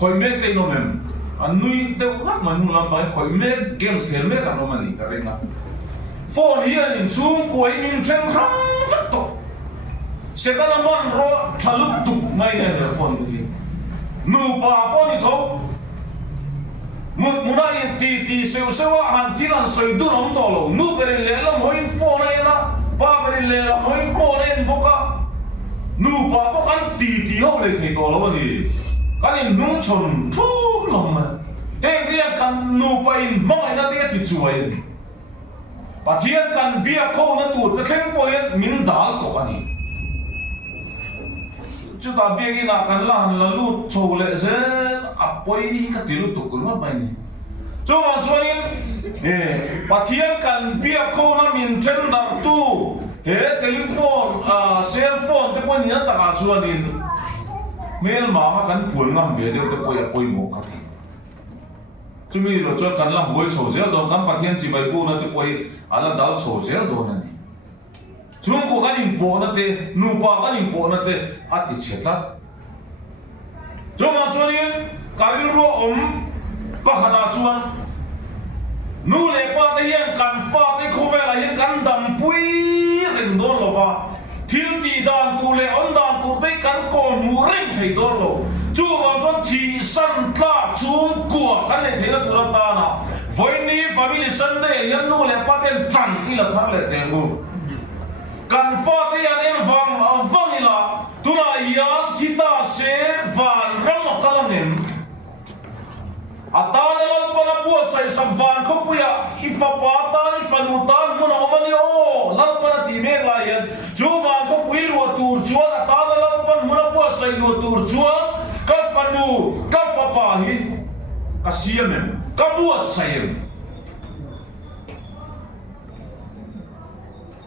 khỏi mấy cái nó mình anh nuôi tiêu khác mà nung làm bài khỏi mấy games khen mấy cái nó mình cái này phone hiện in chung quay in trên khám rất to sẽ có làm ăn rồi thà lúc tục ngay này là phone gì nụ bà con đi thôi một ai tì sêu hàng thi lan sợi đun ông to lo nụ cái này là mỗi phone này na ba cái này là mỗi phone này bốc á nụ bà bốc anh tì hậu lại thấy to lo gì cái này nung chồn thu lòng mà em cái cần nụ bà in mong anh ta thì chuối bà thiên cần bia câu nó tụt cái khen bồi mình đá tổ anh chúng ta biết cái nào cần làm là lút trâu lệ sẽ áp bôi cái tiền lút tụt cũng mất bài này chúng ta cho nên bà thiên cần biết câu nó mình trên đặt tu telephone cell phone thế bây giờ ta cả cho nên mail mà cần buồn ngầm về điều thế bây một cái gì chúng mình rồi cho cần làm buổi sầu riêng đó cần bà thiên chỉ mấy cô nó thế bây là đào sầu riêng đó này chúng có cái gì bỏ nó thế nụ bà cái gì bỏ nó thế ắt thì chết lắm chúng ta cho nên cái điều bà hạt chuan nụ lệ bà thế hiện cần pha thế khu về là hiện cần đầm bùi rình đôn lộ và thiên tỷ đàn tù lệ ôn đàn tù bế cần còn mù rình thầy đôn lộ chú vào cho thị sân ta chung của cái này thấy là tù lâm ta nào với ní family Sunday hiện nụ lệ bà thế chẳng ý là thác lệ tiền ngủ cần pha thế anh em vâng là tu là yam thì ta sẽ vàn râm một cái làm nên ta nên làm buat saya sampan kau punya ifapatan ifanutan mana o lalpan ti me layan juan kau punya luar tur juan atau lalpan mana buat saya luar tur juan kau panu kau fapahi kasihan kau buat saya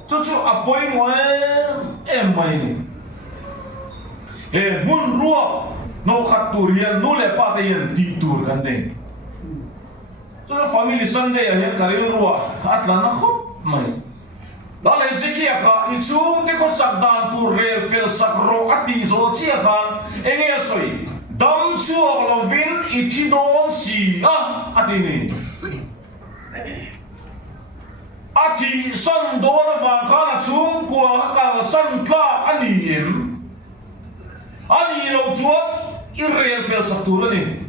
cucu apoi mo mai ni mun ruak no katurian no lepa tayan titur kan deh so family Sunday ayan karil ruak atlan ako mai lalai sekia ka ichum te ko sakdan tu rel fil sakro ati zo chia kan enge soi dam chu lovin itidon si ati ni ati san don van kana chung kwa ka san ka ani em ani lo chuat Israel fel saktura ni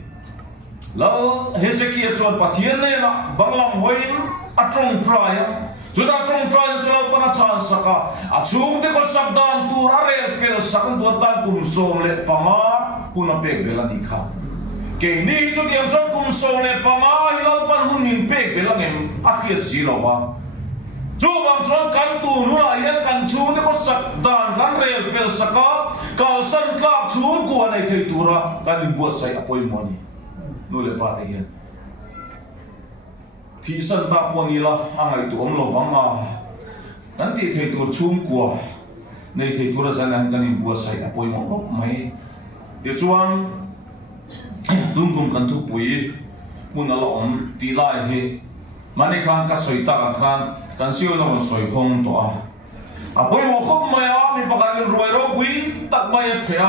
lao Hezekiah chuan pathian ne na banglam hoin atong traya juda atong traya chuan pana chan saka achung te ko sakdan tur arel fel sakun tu tan kum som le pama puna pek bela ni kha ke ni tu diam chuan kum som le pama hilal pan hunin pek bela ngem akhir zero wa chu bang chuan kan tu nu la yan kan chu ne ko sakdan kan rel fel saka kal san klak chung ko nei thei tura kan buat sai apoi moni nu le pa te hian thi san ta poni la angai tu om lo wanga kan ti thei tur chung ko nei thei tura san kan buat sai apoi mo hop mai de chuan dum kum kan thu pui mun ala om ti lai he mani khan ka soi ta kan siêu nó soi hong to apoi mo khop mai mi pakan roi ro pui tak mai thea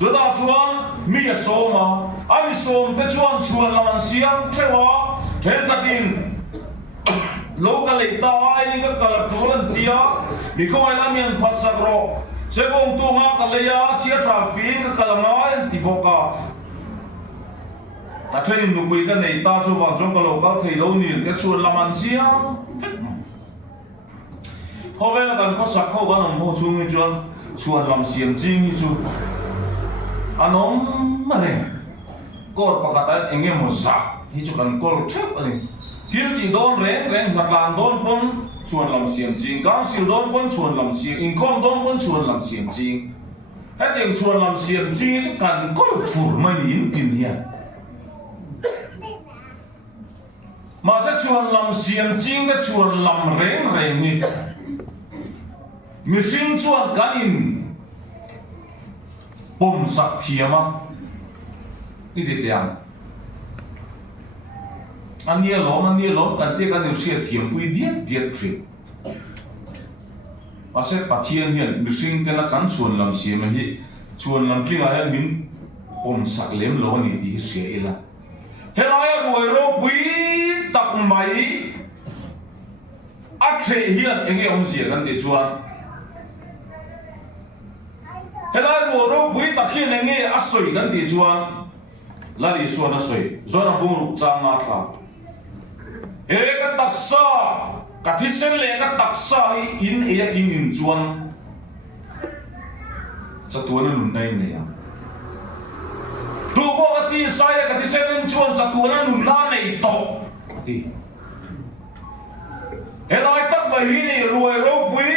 juda chuan mi so ma ami som te chuan laman siam thewa then katin local ta ai ka kala tolan tia mi ko ai lamian phasagro sebong tu ma kalaya chia traffic ka kalama ti boka ta train nu pui ka nei ta chu wang jong ka local thei lo ni ke chuan laman siam Kau kan kau sakau kan orang chung ni chuan lam siam jing itu, anom mana? Kau pakatan engem mosak, itu kan kau cep ni. Til ti don reng naklan don pun chuan lam siam jing, council don pun chuan lam siam, income don pun chuan lam siam jing. Hati yang chuan lam siam jing itu kan kau furmai intin dia. Masa chuan lam siam jing ke chuan lam reng ni. Mishing chuan kanin pom sak thiama ini tiang ania lom kan te kan usia thiam pui dia trip masa pathian hian mishing tena kan chuan lam siam hi chuan lam tlinga hian min pom sak lem lo ni ti sia ila helai roi ro pui tak mai a the hian enge om sia kan te chuan helai ro pui takhin enge asoi kan ti chuan lari suan asoi zona bungruk changa tha he ka taksa ka thisen le ka taksa hi in chuan chatuan nun nai ne ya tu bo ka ti saya ka thisen chuan chatuan nun la nei to ti helai tak mai hi ni ruai ro pui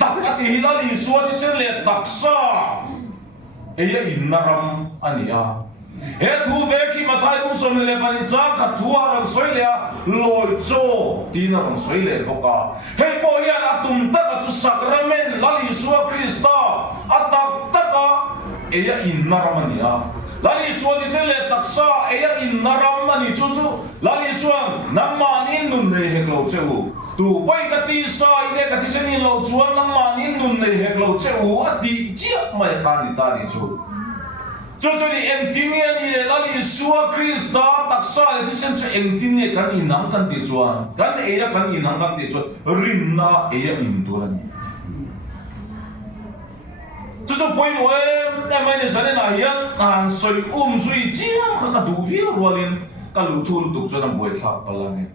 tak ati hilali suan sen le taksa eya innaram ania he thu ve ki mathai kum som le pani cha ka thua ran soi le loi cho tina ran soi le boka he po hian atum ta ka chu sakramen lali suwa krista atak taka eya innaram ania lali suwa di sen le taksa eya innaram ani chu lali suwa namanin nun ne he klo cheu tu pai ka ti sa ide ka ti senin lo chuan nang manin nun nei hek lo cheu ati chia mai ka ni ta ni chu ni entimia ni lali suwa krista taksa le ti sen chu entimia kan inang kan ti chuan kan eya kan inang kan ti chuan rinna eya indurani chu poi mo mai ne sane na hian an soi sui chia ka du vi rolin ka lu thul tu chuan boi thak palange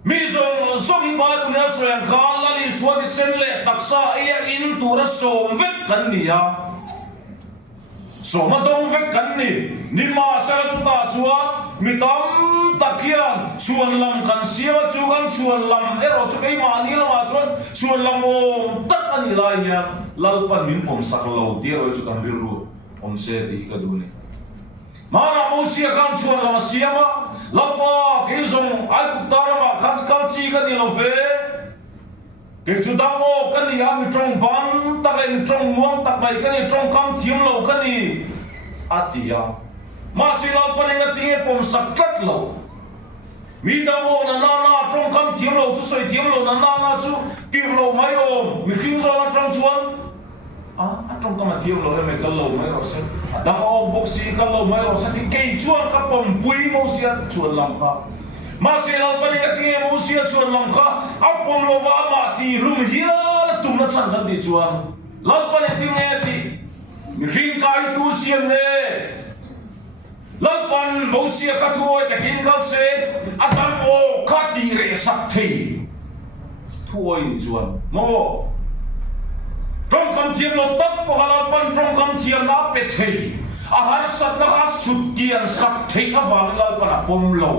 mi zong song hi ba punya soyang kan lali suati sen le taksa iya in tura som vet kan ni ya soma dong vet kan ni ma sa chu ta chuan mi tam takia chuan lam kan siama chu kan chuan lam ero chu kai ma ni lama chuan lam om tak ani la ya lalpan min pom sak lo ti ro chu kan ril ru om se ti ka du ni mana mo sia kan chuan lam siama lapa ke zong ai ku tarama khat kal chi ka ni lo ve ke chu dang o kan ni am trong ban tak en trong muang tak mai kan ni trong kam thiam lo kan ni atia ma si lalpan nga ti pom sak kat lo mi damo na na trong kam thiam lo tu soi thiam lo na chu tir lo mai om mi king zo na trong chuan trong kam thiam lo me kal lo mai ro se damo boxi kal lo mai ro se ti ke chuan ka pom pui mo sia chuan lam kha ma se lam pani ka ke mo sia chuan lam kha a pom lo wa ma ti rum hia tum na chan kan ti chuan lam pani ti nge ti mi ring kai tu siam ne lalpan mo sia ka thuai ta kin kal se adam o ka ti re sak thei thuai ni chuan mo trong kam thiam lo tak po lalpan trong kam thiam na pe thei a har sat na ha sut kian sak thei awang lalpan a pom lo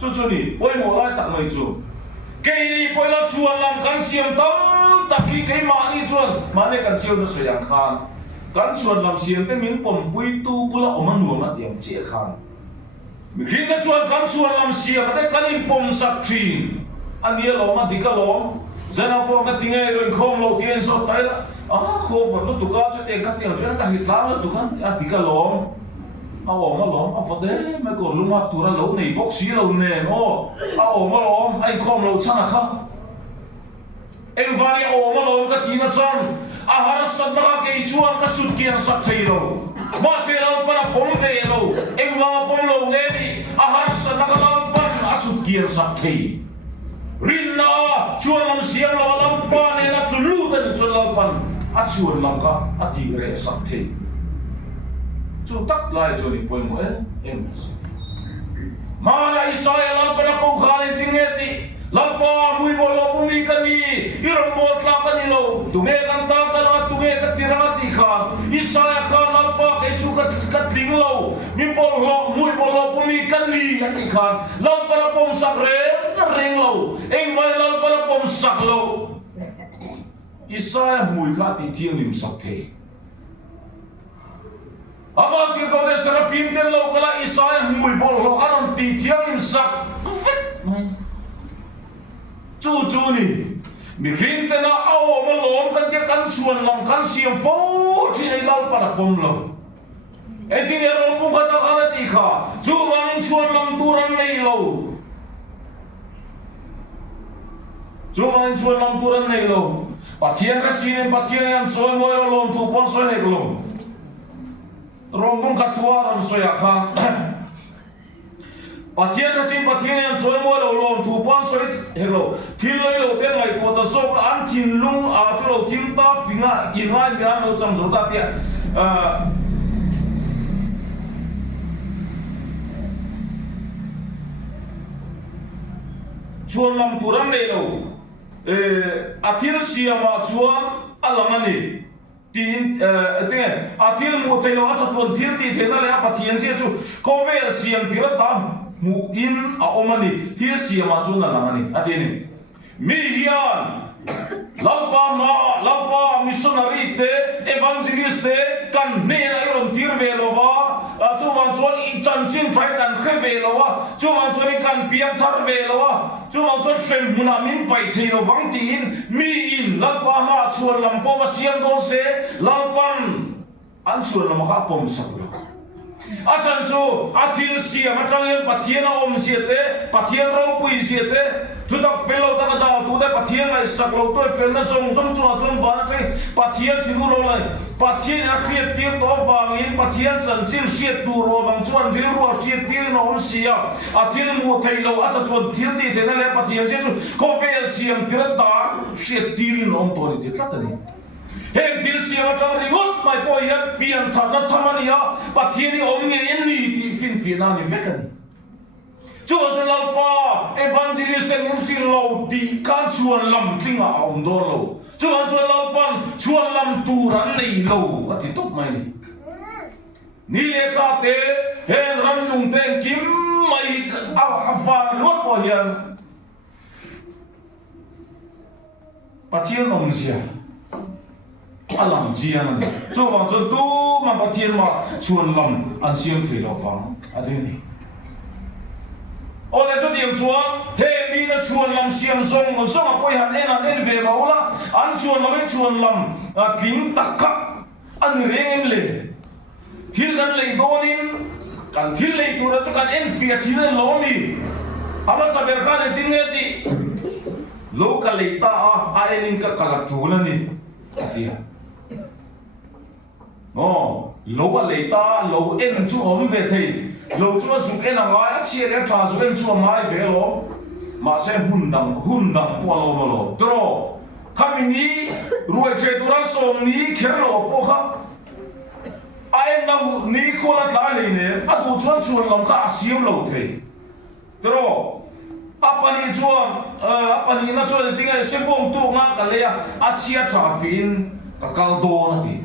chu ni oi mo lai tak mai chu ke ni poi la chuan lam kan siam tam tak ki ke ma ni chuan ma ne kan siam na soyang khan kan chuan lam siam te min pom pui tu pula oma nuam na tiam che khan mi ri ka chuan kan chuan lam siam te kan in pom sak thin ani lo ma dikalom zana po ka tinge ro khom lo tien so tai la kho va no tu ka che te ka tiang chuan ka hi tla lo tu kan a dikalom oma lom a fa de me ko luma tu ra lo nei bok si lo ne no oma lom ai khom lo chana kha em vai oma lom ka ti na chan a har sadna ke chuan ka sut kian sak thei lo ma se lo para pom ve lo em wa pom lo nge ni a har sadna ka lo pan a sut kian sak thei rin na chuan lam siam lo lam pa ne na tlu ta ni chuan lam pan a chuan lam ka a ti re sak thei chu tak lai chu ni poi mo em ma na isaya lam pa na ko khale tinge ti lampa mui mo lo pumi kani iram mo tla kani lo tunge kan ta kala tunge ka tiranga ti khan isaya khan lampa ke chu ka tling lo mi pol lo mui mo lo pumi kani ati khan lampa na pom sak reng lo eng vai lampa na pom sak lo isaya mui ka ti thiang nim sak the awan ti ko de serafim ten lo kala isaya mui bol lo kan ti thiang nim sak chu ni mi ring te na aw ma lom kan ke kan chuan lam kan siam fo thi nei lau pa na pom lo e ti ne rom pu khata khana ti kha chu wang chuan lam turan nei lo chu wang chuan lam turan nei lo pathian ka sin pathian yan choi mo yo lom tu pon so he lo rom pu khatua ran so ya kha pathian ka sin pathian yan choi mo lo lom tu pon so he lo thil loi lo ten ngai ko ta so an thin lung a chu lo thim ta finga in ngai mi an lo cham zo ta tia chuan lam turan nei lo athil siama chuan alangani tin athil mu thei lo a chatun thil ti thena le a pathian sia chu ko ve siam tira tam mu in a omani thil siama chu na lamani atini mi hian lampa missionary te evangelist te kan ne na iron tir ve lo wa chu wang chuan i chan chin trai kan khe ve lo wa chu wang chuan kan piam thar ve lo wa chu wang chuan shem muna min pai thei lo wang ti in mi in lampa ma chuan lampo wa siam don se lampan an chuan lam ha pom sak lo achan chu athil siam atang yen pathian om siate pathian ro pui siate tu da fellow da da tu da pathian ai sak lo to fel na song song chu chuan ba na pathian thimu lo lai pathian a khiat tir to wang in pathian chan chin siat tu ro bang chuan vil ro siat tir no om sia athil mu thei lo a chuan thil ti the na le pathian che chu ko vel siam tir da siat tir no om to ni ti tla ni heng thil siam atang ri ut mai po yan pian tha na thamania pathian ni om nge en ni ti fin fin na ni vekani chu chu lalpa evangelist en si lo di kan chuan lam tlinga om do lo chu chuan lalpan chuan lam turan nei lo ati top mai ni le ka te hen ran nung ten kim mai vàng luốt bỏ hiền bà thiên ông gì làm gì anh này cho vàng cho tu mà bà thiên mà chuồn lầm anh xiêm thủy lo vàng thế này ô lẽ cho điểm chuồn hệ mi nó chuồn lầm xiêm sông mà sông mà quay hẳn em về máu lá anh chuồn lầm ấy chuồn lầm kính tắc khắc anh riêng em lệ thiên gần lệ đô nín kan thiên lệ tu ra cho kan em phía thiên lệ lỗ mi ama saber kan em tin nghe đi lâu cả lệ ta em in cả cả chủ lên đi đi oh lâu cả lệ ta lâu em chú hôm về thì lâu chú dùng em làm ai chia để trả dùng em chú mai về lo mà sẽ hun đằng qua lo mà lo rồi kami ni ruai chơi tu ra som ni khéo lo po khắc ai nào ni cô lát lại này nè à tu chuan chuan làm cả xiêm lâu thế rồi apa ni na chuan tiếng ai xem bom tu nga cả lẽ à chia trả phim cả cao đô na đi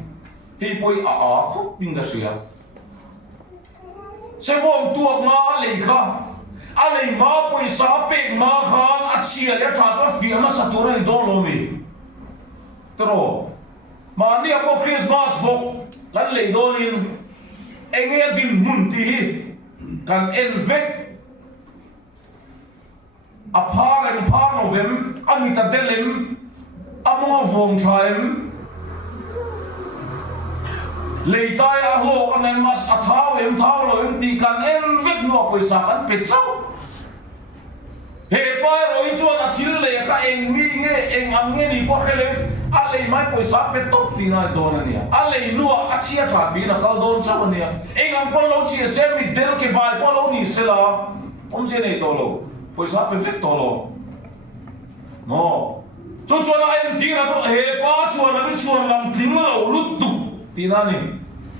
hi bôi khóc pin cái gì à xem bom tu nga lấy kha lấy má bôi sa pe má kha à chia lẽ trả cho phim mà sát tu ra đô lo mi rồi mà ni apa Christmas vok kan lei donin enge din munti kan envek aparen par novem amita delem amonga vong thaim lei tai a lo kan mas athau lo em ti kan envek no poisa kan pechau he pai roi chuan a thil le kha eng mi nge eng am nge ni po khele a lei mai poisa pe top ti na don ania a lei nuwa a chia tra pi na kal don cha ania eng am pon lo chi se mi del ke bai pon lo ni se la om je nei to lo poisa pe vet to lo no chu chuan a em ti na to he pa chuan a mi chuan lam ting lo lut tu ti na ni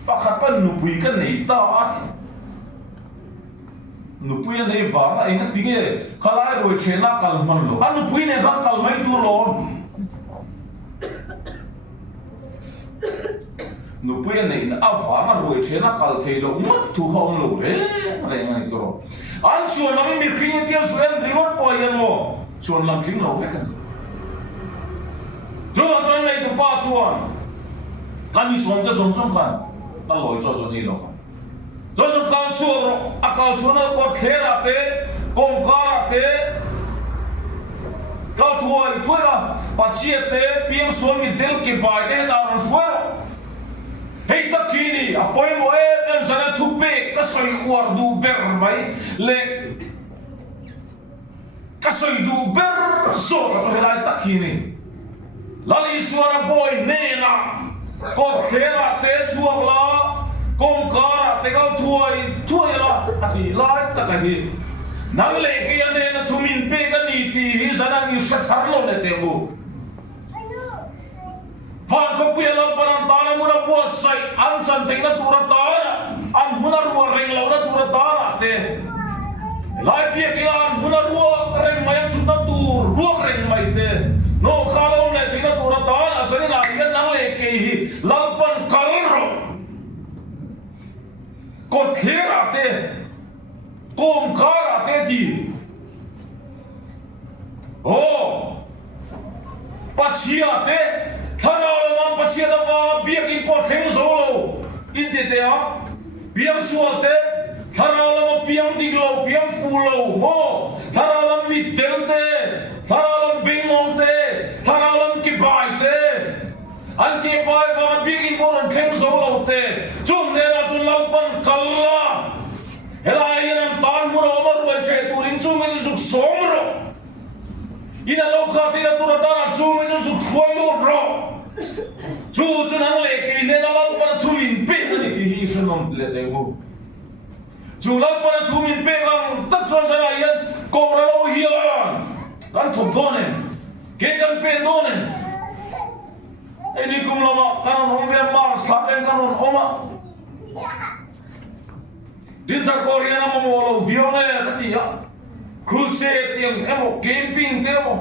pakhat pan nu pui kan nei ta a nu pui nei va na eng ti nge khalai roi chena kal man lo an nu pui ne kan kal mai tu lo nu pui nei na ava na roi chena kal thei lo mat tu hom lo re re ngai to ro an chuan na mi khring ke suem riwat po yan lo chuan lam khring lo ve kan chuan nei tu pa chuan kan mi som te som kan ta loi cho ni lo cho kan chuan ro akal chuan na ko khera te kom kara te kal thuai ra pachie te piang suan mi del ke bai te da ron suero hei takini apoi mo em sana thupe ka soi war du ber mai le ka soi du ber so ka helai takini lali suara boy nena ko khera te suak la kom kara te kal thuai la ati lai takahi nang le ke ane na thumin pe ka ni ti hi sana ni shathar lo ne te mu Van ko puya lang panantana muna buwas say ang santing na turatana ang muna ruwa ringlaw na turatana te lai piya kilaan muna ruwa ring mayang chutna tur ruwa ring may te no kalaw na ting na turatana sa nila yan ang lekehi lalpan kalro kotlera te kumkara te di oh pachia te Thana lamang pachia na wa biak import heng solo inte te ha biak suate thana lamang piang diglo piang fulo mo thana lam mitel te thana lam bingmong te thana lam kibai te an kibai wa biak import heng solo te chung ne na chung lalpan kalla helai yan tan muro maru che turin chung ni suk somro ina lokha tira turatana chung ni suk khoilo ro chu nang le ke ne la pa thumin pe ni ki hi shnom le de go chu la pa thumin pe gang tak cho sa yan ko ra lo hi lan kan thom thonen ke kan pe donen eni kum lama kanon hom ve mar thapen kanon oma din tar ko riana mo lo vione ka ti ya cruise tiang emo camping temo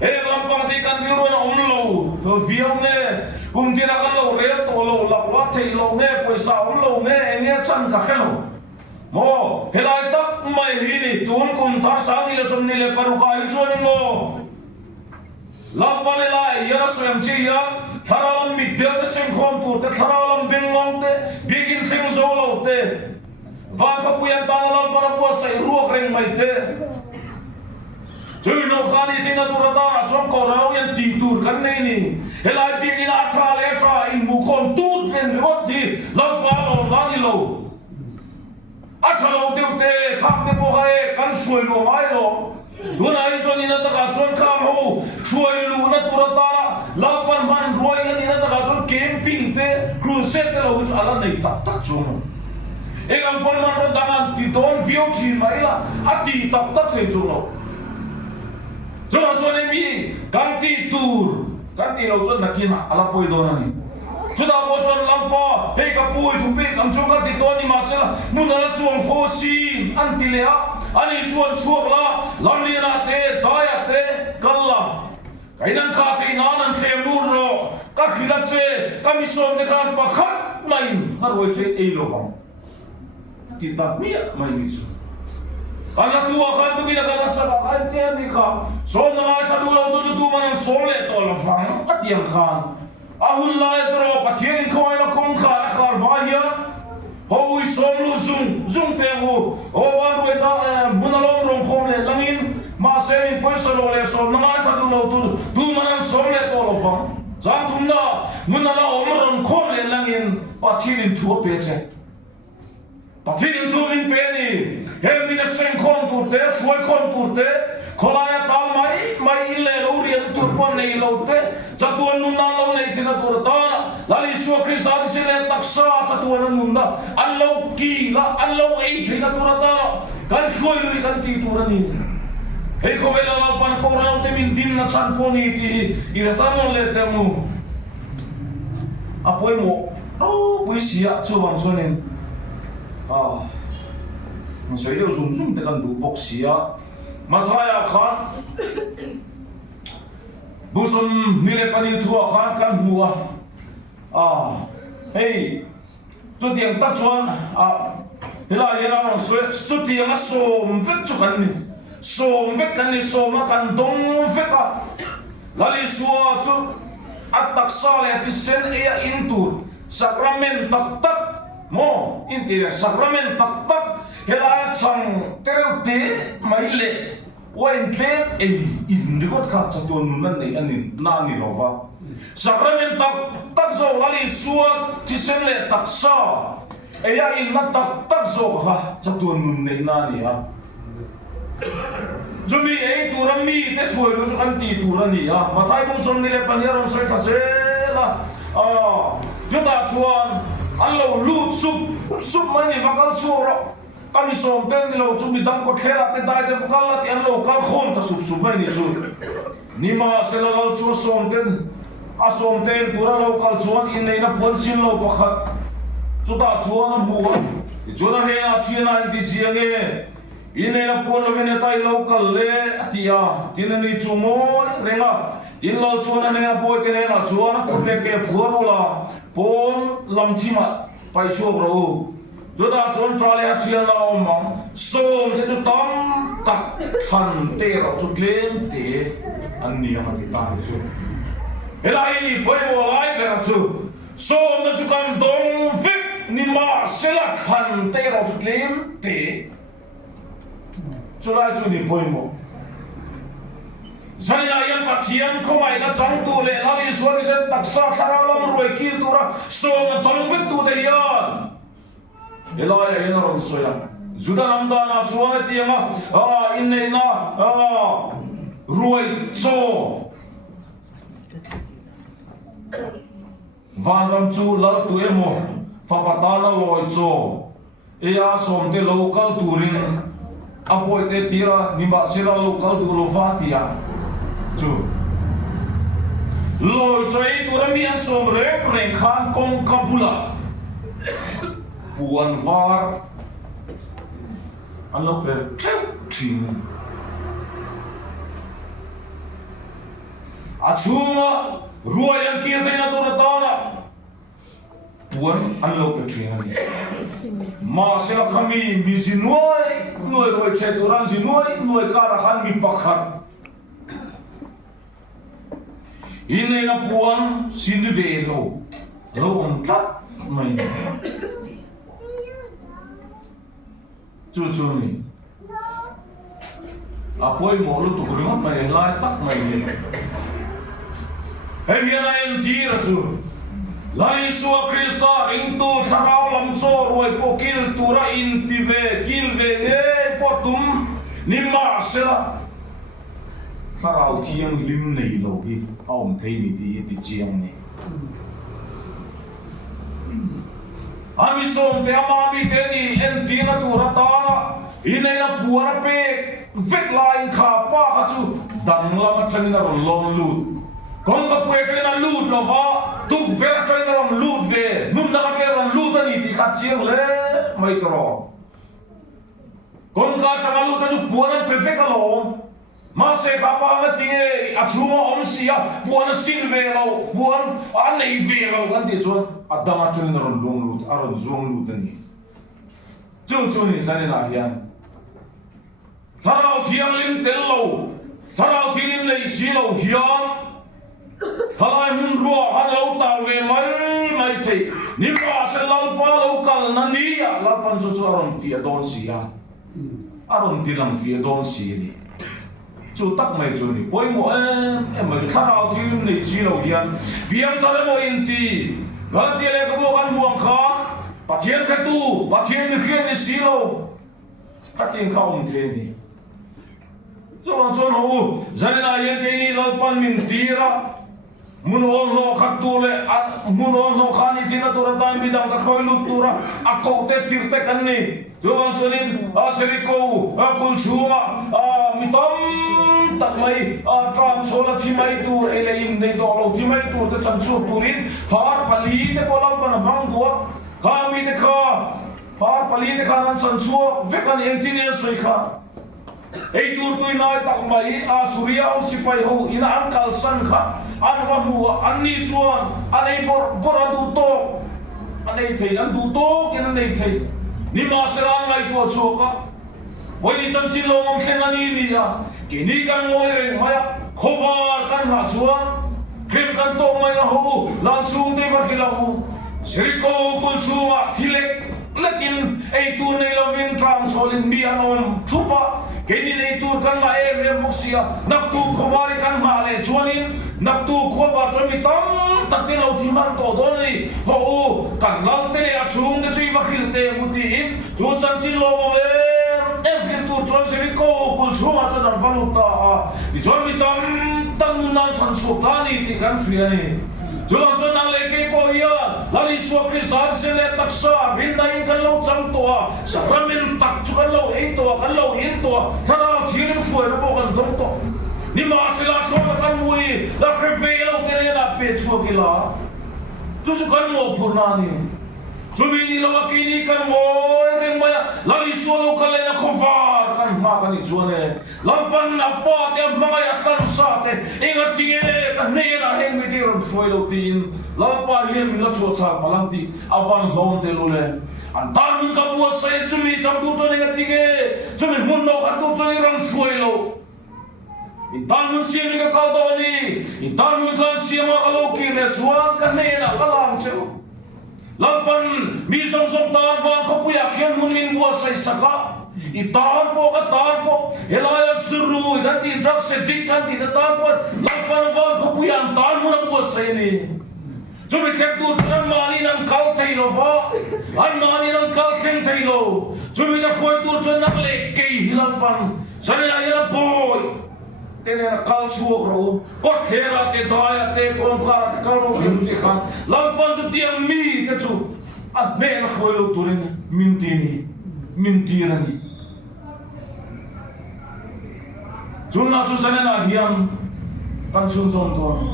lampang ti kan diru na umlo viang ne kum tira kan lo re to lo la wa thei lo ne poisa umlo ne enge chan ka khelo mo helai tak mai hi ni tun kum thar sang ni le som ni le paruka hi chuan lo lampan lai yana soyam chi ya tharalam mi del te sing khom tur te tharalam bingong te bigin thing zo lo te va ka puyan ta lampan po sai ruak reng mai te chui no khani tina turata na chom ko rao yan ti tur kan nei ni helai bigin a tha le tra in mu khom tut ren rot thi lampan lo na ni lo a tha lo te khak te po hai kan suai lo mai lo duna hi chon ina ta ka chon kham ho chuai lu na turata lampan man roi ani na ta ka chon camping te cruise te lo hu ala nei tak tak chom egam pon man ro dangan ti don view thin mai la ati tak tak thei chu lo chon mi kan ti tur kan ti lo chon nakina ala poi don ani chuda po chon lampa hei ka pui thu pe kam chon ka ti don ni ma sela mun ala chuang fo sin an ti le a ani chuan chuak la lamli na te daya te kalla kainan ka te nan an them nun ro ka khila che kami som te kan pakhat nain har woi che ei lo ham ti ta mi mai mi chu kana tu akan tu kina kana sa kan te ni kha som na ai thadu lo tu tu man som le to la fang atiang khan ahun lai tro pathian khoi la kong kha khar ba ya hoi som lu zung pe hu o wan we ta munalom rong khom le langin ma se in poisa lo le som na ai thadu lo tu man som le to la fang jang thum na munala om rong khom le langin pathian in thu pe che pathian in thu min pe ni he mi na sen khom tur te khoi khom tur te kholaya ta mai ile lo rian tur pon nei lo te chatuan nun na lo nei thina tur ta lali su krista di se le taksa chatuan nun da an lo ki la an lo ei thina tur ta kan khoi lui kan ti tur ni hei ko vela la pan ko ra te min din na chan poni ti i ra ta mon le te mu apoi mo pui sia chu wang sonin soi deu zum te kan du bok sia mathaya khan busum nile pani thua khan kan mua hey chu tiang tak chuan hela yena ro chu tiang a som vek chu kan ni som vek kan ni som a kan dong vek a lali suwa chu atak sale ti sen e in tur sacrament tak mo in ti sacrament tak hela chang terute mai le wain tlem ei in rigot kha chatun nan nei ani na ni lova sacrament tak zo lali suwa ti sen le taksa eya in na tak zo kha chatun nun nei na ni a zumi ei turami te suai lu kan ti turani a mathai bung som ni le paniaron sai thase la juda chuan allo lut sup mani vakal suoro kami som ten lo chumi dam ko thera te dai te vakal la ti allo kal khom ta sup mani chu ni ma sela lo chu som ten pura lo kal chuan in nei na pon chin lo pakhat chuta chuan muwa chuna ne na thina ti chiange in nei na pon lo vene tai lo kal le atia tin ni chu mo renga in lo chuan ne boy te ne na chuan ko le ke phuarula pon lam thima pai chu ro juda chon trale chian la omang som te chu tam tak than te ro chu klem te an ni ma ti ta chu elai ni poi mo lai per chu som na chu kan dong vek ni ma sela than te ro chu klem te chu lai chu ni poi mo Zalina yan pathian khomai na chang tu le lali suari sen taksa tharalam roi ki tura so na dong vek tu de yan elai yan ron soya juda namda na chuan ti ma inne na roi cho vanam chu la tu emo fa patana loi cho eya som te local turin apoi te tira nimba sira local tu lo fatia chu loi choi turami an som re khan kong kapula puan var an lo per thin achuma ruai an kia te na tu ta na puan an lo per thin ani mà sẽ là kami mi gì nuôi rồi chơi tụi anh gì nuôi cả là hắn mi bạc hạt in này là buồn xin đi về lâu ông cắt mày chú này à bôi mồ lúc tụi nó mày lại tắt mày hey hiện nay em đi rồi chú lai suwa Krista ring tu tharau lam cho rồi po kil tura in ti ve kil ve e po tum nimma sela tharau thiang lim nei lo hi aum thei ni ti chiang ni ami som te ama mi te ni en ti na tura ta na inai na puara pe vek line kha pa kha chu dang lama thani na lom lut kon ka puet le na lut lo va tu vera thani na rom lut ve mum na ka pe rom lut ani ti kha chiang le mai tro kon ka ta lut ta chu puara pe vek lo ma se ka pa nga ti e a chu mo om sia puara sin ve lo puan a nei ve lo kan ti chuan a dama thani na rom long lut a rom zong lut ani chu ni sa ni na hian tharau thiang lim tel lo tharau thilim nei si lo hian halai mun ruwa han lo ta ve mai thei nim ra se lam pa lo kal na ni ya la pan chu aron fia don si ya aron tilang fia don si ni chu tak mai chu ni poi mo em mai tharau thilim nei si lo hian biang ta mo in ti galati le ko bo kan buang kha pathian kha tu pathian ni khian ni si lo khatin kha the ni Chuan ho zanina yen ke ni lo pan min tira munol no khatu le munol no khani tina tura tan bidang ka khoi lut tura akau te tirte kan ni chuanin a seriko a kul chuma a mitam tak mai a tram chola thimai tur ele in nei do lo thimai tur te chan chu turin thar pali te polam pan bang do kha mi te kha thar pali te kha nan chan chu vekan entine soi kha ei tur tui nai tak mai a surya o sipai ho ina ankal san kha anwa mu anni chuan anei bor du to anei thei an du to ken nei thei ni ma serang ngai to choka voi ni chan chin lo mong thlen ani ni ya ki ni kan ngoi reng maya khovar kan ma chuan khem kan to mai ho lan chung te var ki la ho sriko kul chuma thilek lekin ei tu nei lovin tram cholin bi anom chupa kini nei tur kan la area mosia nak tu khowari kan ma le chuanin nak tu khowa chami tam takte lo thiman to do ni ho kan lal te le achung te chui vakhil te muti in chu chan chin lo mo every tur chon seri ko kul chuma chan valuta i chon mi tam tang nan chan su thani ti kan suya ni Julang chon nang le ke po ya lali suwa Krista se le taksa vinda in kan lo cham to sa ramin tak chu kan lo ei to kan lo in to thara thirim suwa na po kan dom to ni ma sila thon kan mui la khve lo te na pe chu ki la chu kan mo phurna ni chu mi ni lo ki ni kan mo reng ma lali suwa lo kan le na khovar kan ma kan ni chuane lampan na fa te ma ya kan sa te inga tie kan ne na heng mi ti ron soi lo tin lampa hian mi la chu cha palang ti awan lom te lo le an tan mun ka bu sai chu mi cham tu to ne ga ti ge chu mi mun no kha tu to ni ron soi lo in tan mun siam ni ka kal do ni in tan mun kan siam ka lo ki le chuan kan ne na ka lang che lampan mi som som tan van ko pu ya khian mun min bu sai saka itan po ka tan po elaya suru ganti drug se dik ganti ta tan po lapan van ko puyan tan mo na po sai ni chumi khek tu tan mani nan kal thai lo va an mani nan kal theng thai lo chumi da khoi tu chon nak le ke hilapan sane ya boy tene na kal chuo ro ko thera te daya te kom kara te kal ro him chi khan lapan chu tiang mi te chu at me na khoi lo turin mintirani Juna tu sana na hiam kan chun chon ton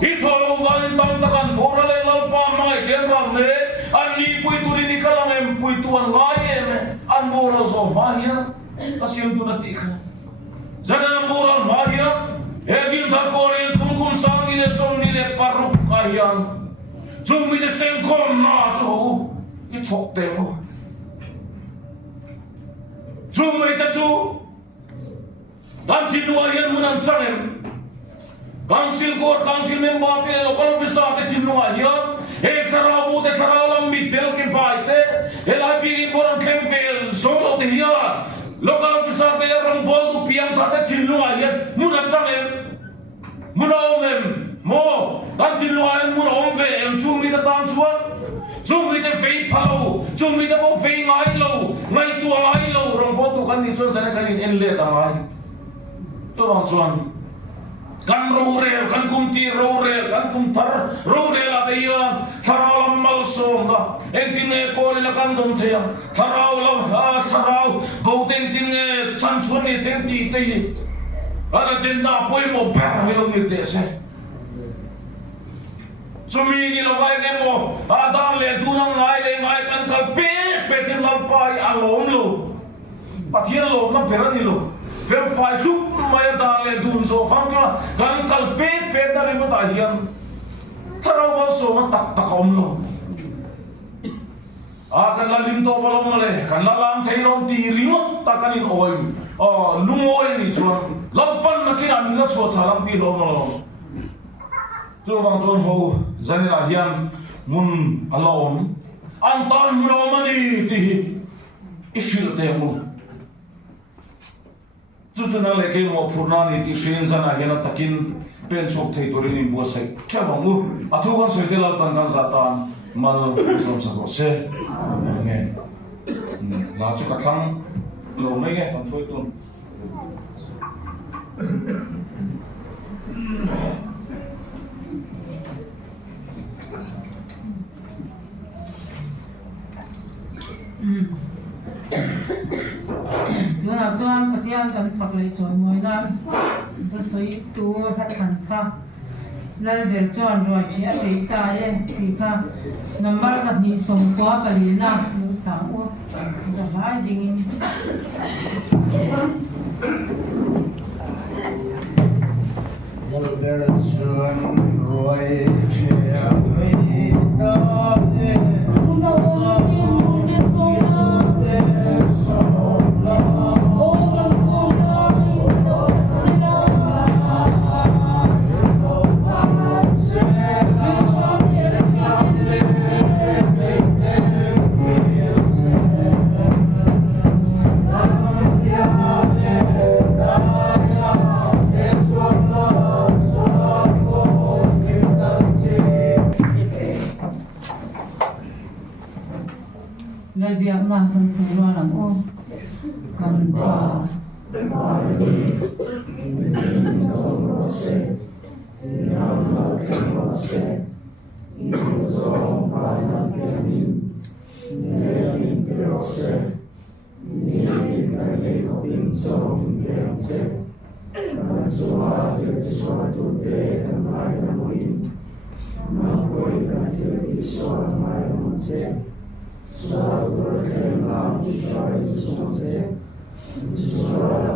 I tholo van tam takan borale lalpa mai kemral me an ni pui turi ni kalang em pui tuan ngai em an boral so mahia asim tu na tikha sana boral mahia egin thar koren kum sang ni le som ni le paruk kahian chumi de sen kom na cho I thok te mo chu mai ta chu dan tin nuwa hian munam changem council court council member te local officer te tin nuwa hian he tharabu te tharalam middle ke bai te he lai pi boran kemvel solo te hian local officer te rang bol tu piang tha te tin nuwa hian munam changem munomem mo dan tin nuwa hian munom ve em chu mi ta tam chuan chung mi te fei phalo chung mi te bo fei ngai lo ngai tua ngai lo rong bo tu kan ni chuan sana kan in en le ta ngai to bang chuan kan ro rel kan kum ti ro rel kan kum thar ro rel a te yan tharaw mal som da en tin ne ko le kan dom thea tharaw lam ha tharaw go ten tin ne chan chuan ni ten ti te ana chen da poi mo ber he lo ni te se Sumi ni lo vai ke mo adam le dunang ngai kan kal pe tin mal pai alom lo pathian lo na perani lo fel fai chu mai dan le dun so fang ka kan kal pe da ri mo ta hian tharaw mal so ma tak om lo a kan la lim to balom le kan la lam thei rom ti ringo ta kan in oi lungoi ni chuan lampan na kin an na cho chalam pi lo lo tu wang chuan ho zanina hian mun alom antan munomani ti ishil te mu chu na le ke mo phurna ni ti shin zana hian takin pen chok thei torin in bo sai chabang mu athu kan soi telal pan kan zatan mal som sa ko se amen na chu ka thang lo mai nge kan soi tun chuan pathian kan phak le choi moi nan to soi tu tha than kha lal ber chuan roi thi a te ta e ti kha number sa ni som kwa pali na nu sa o da hai ding in lal ber chuan roi thi a te ta e lai biak na kan sura lang o kan pa Suara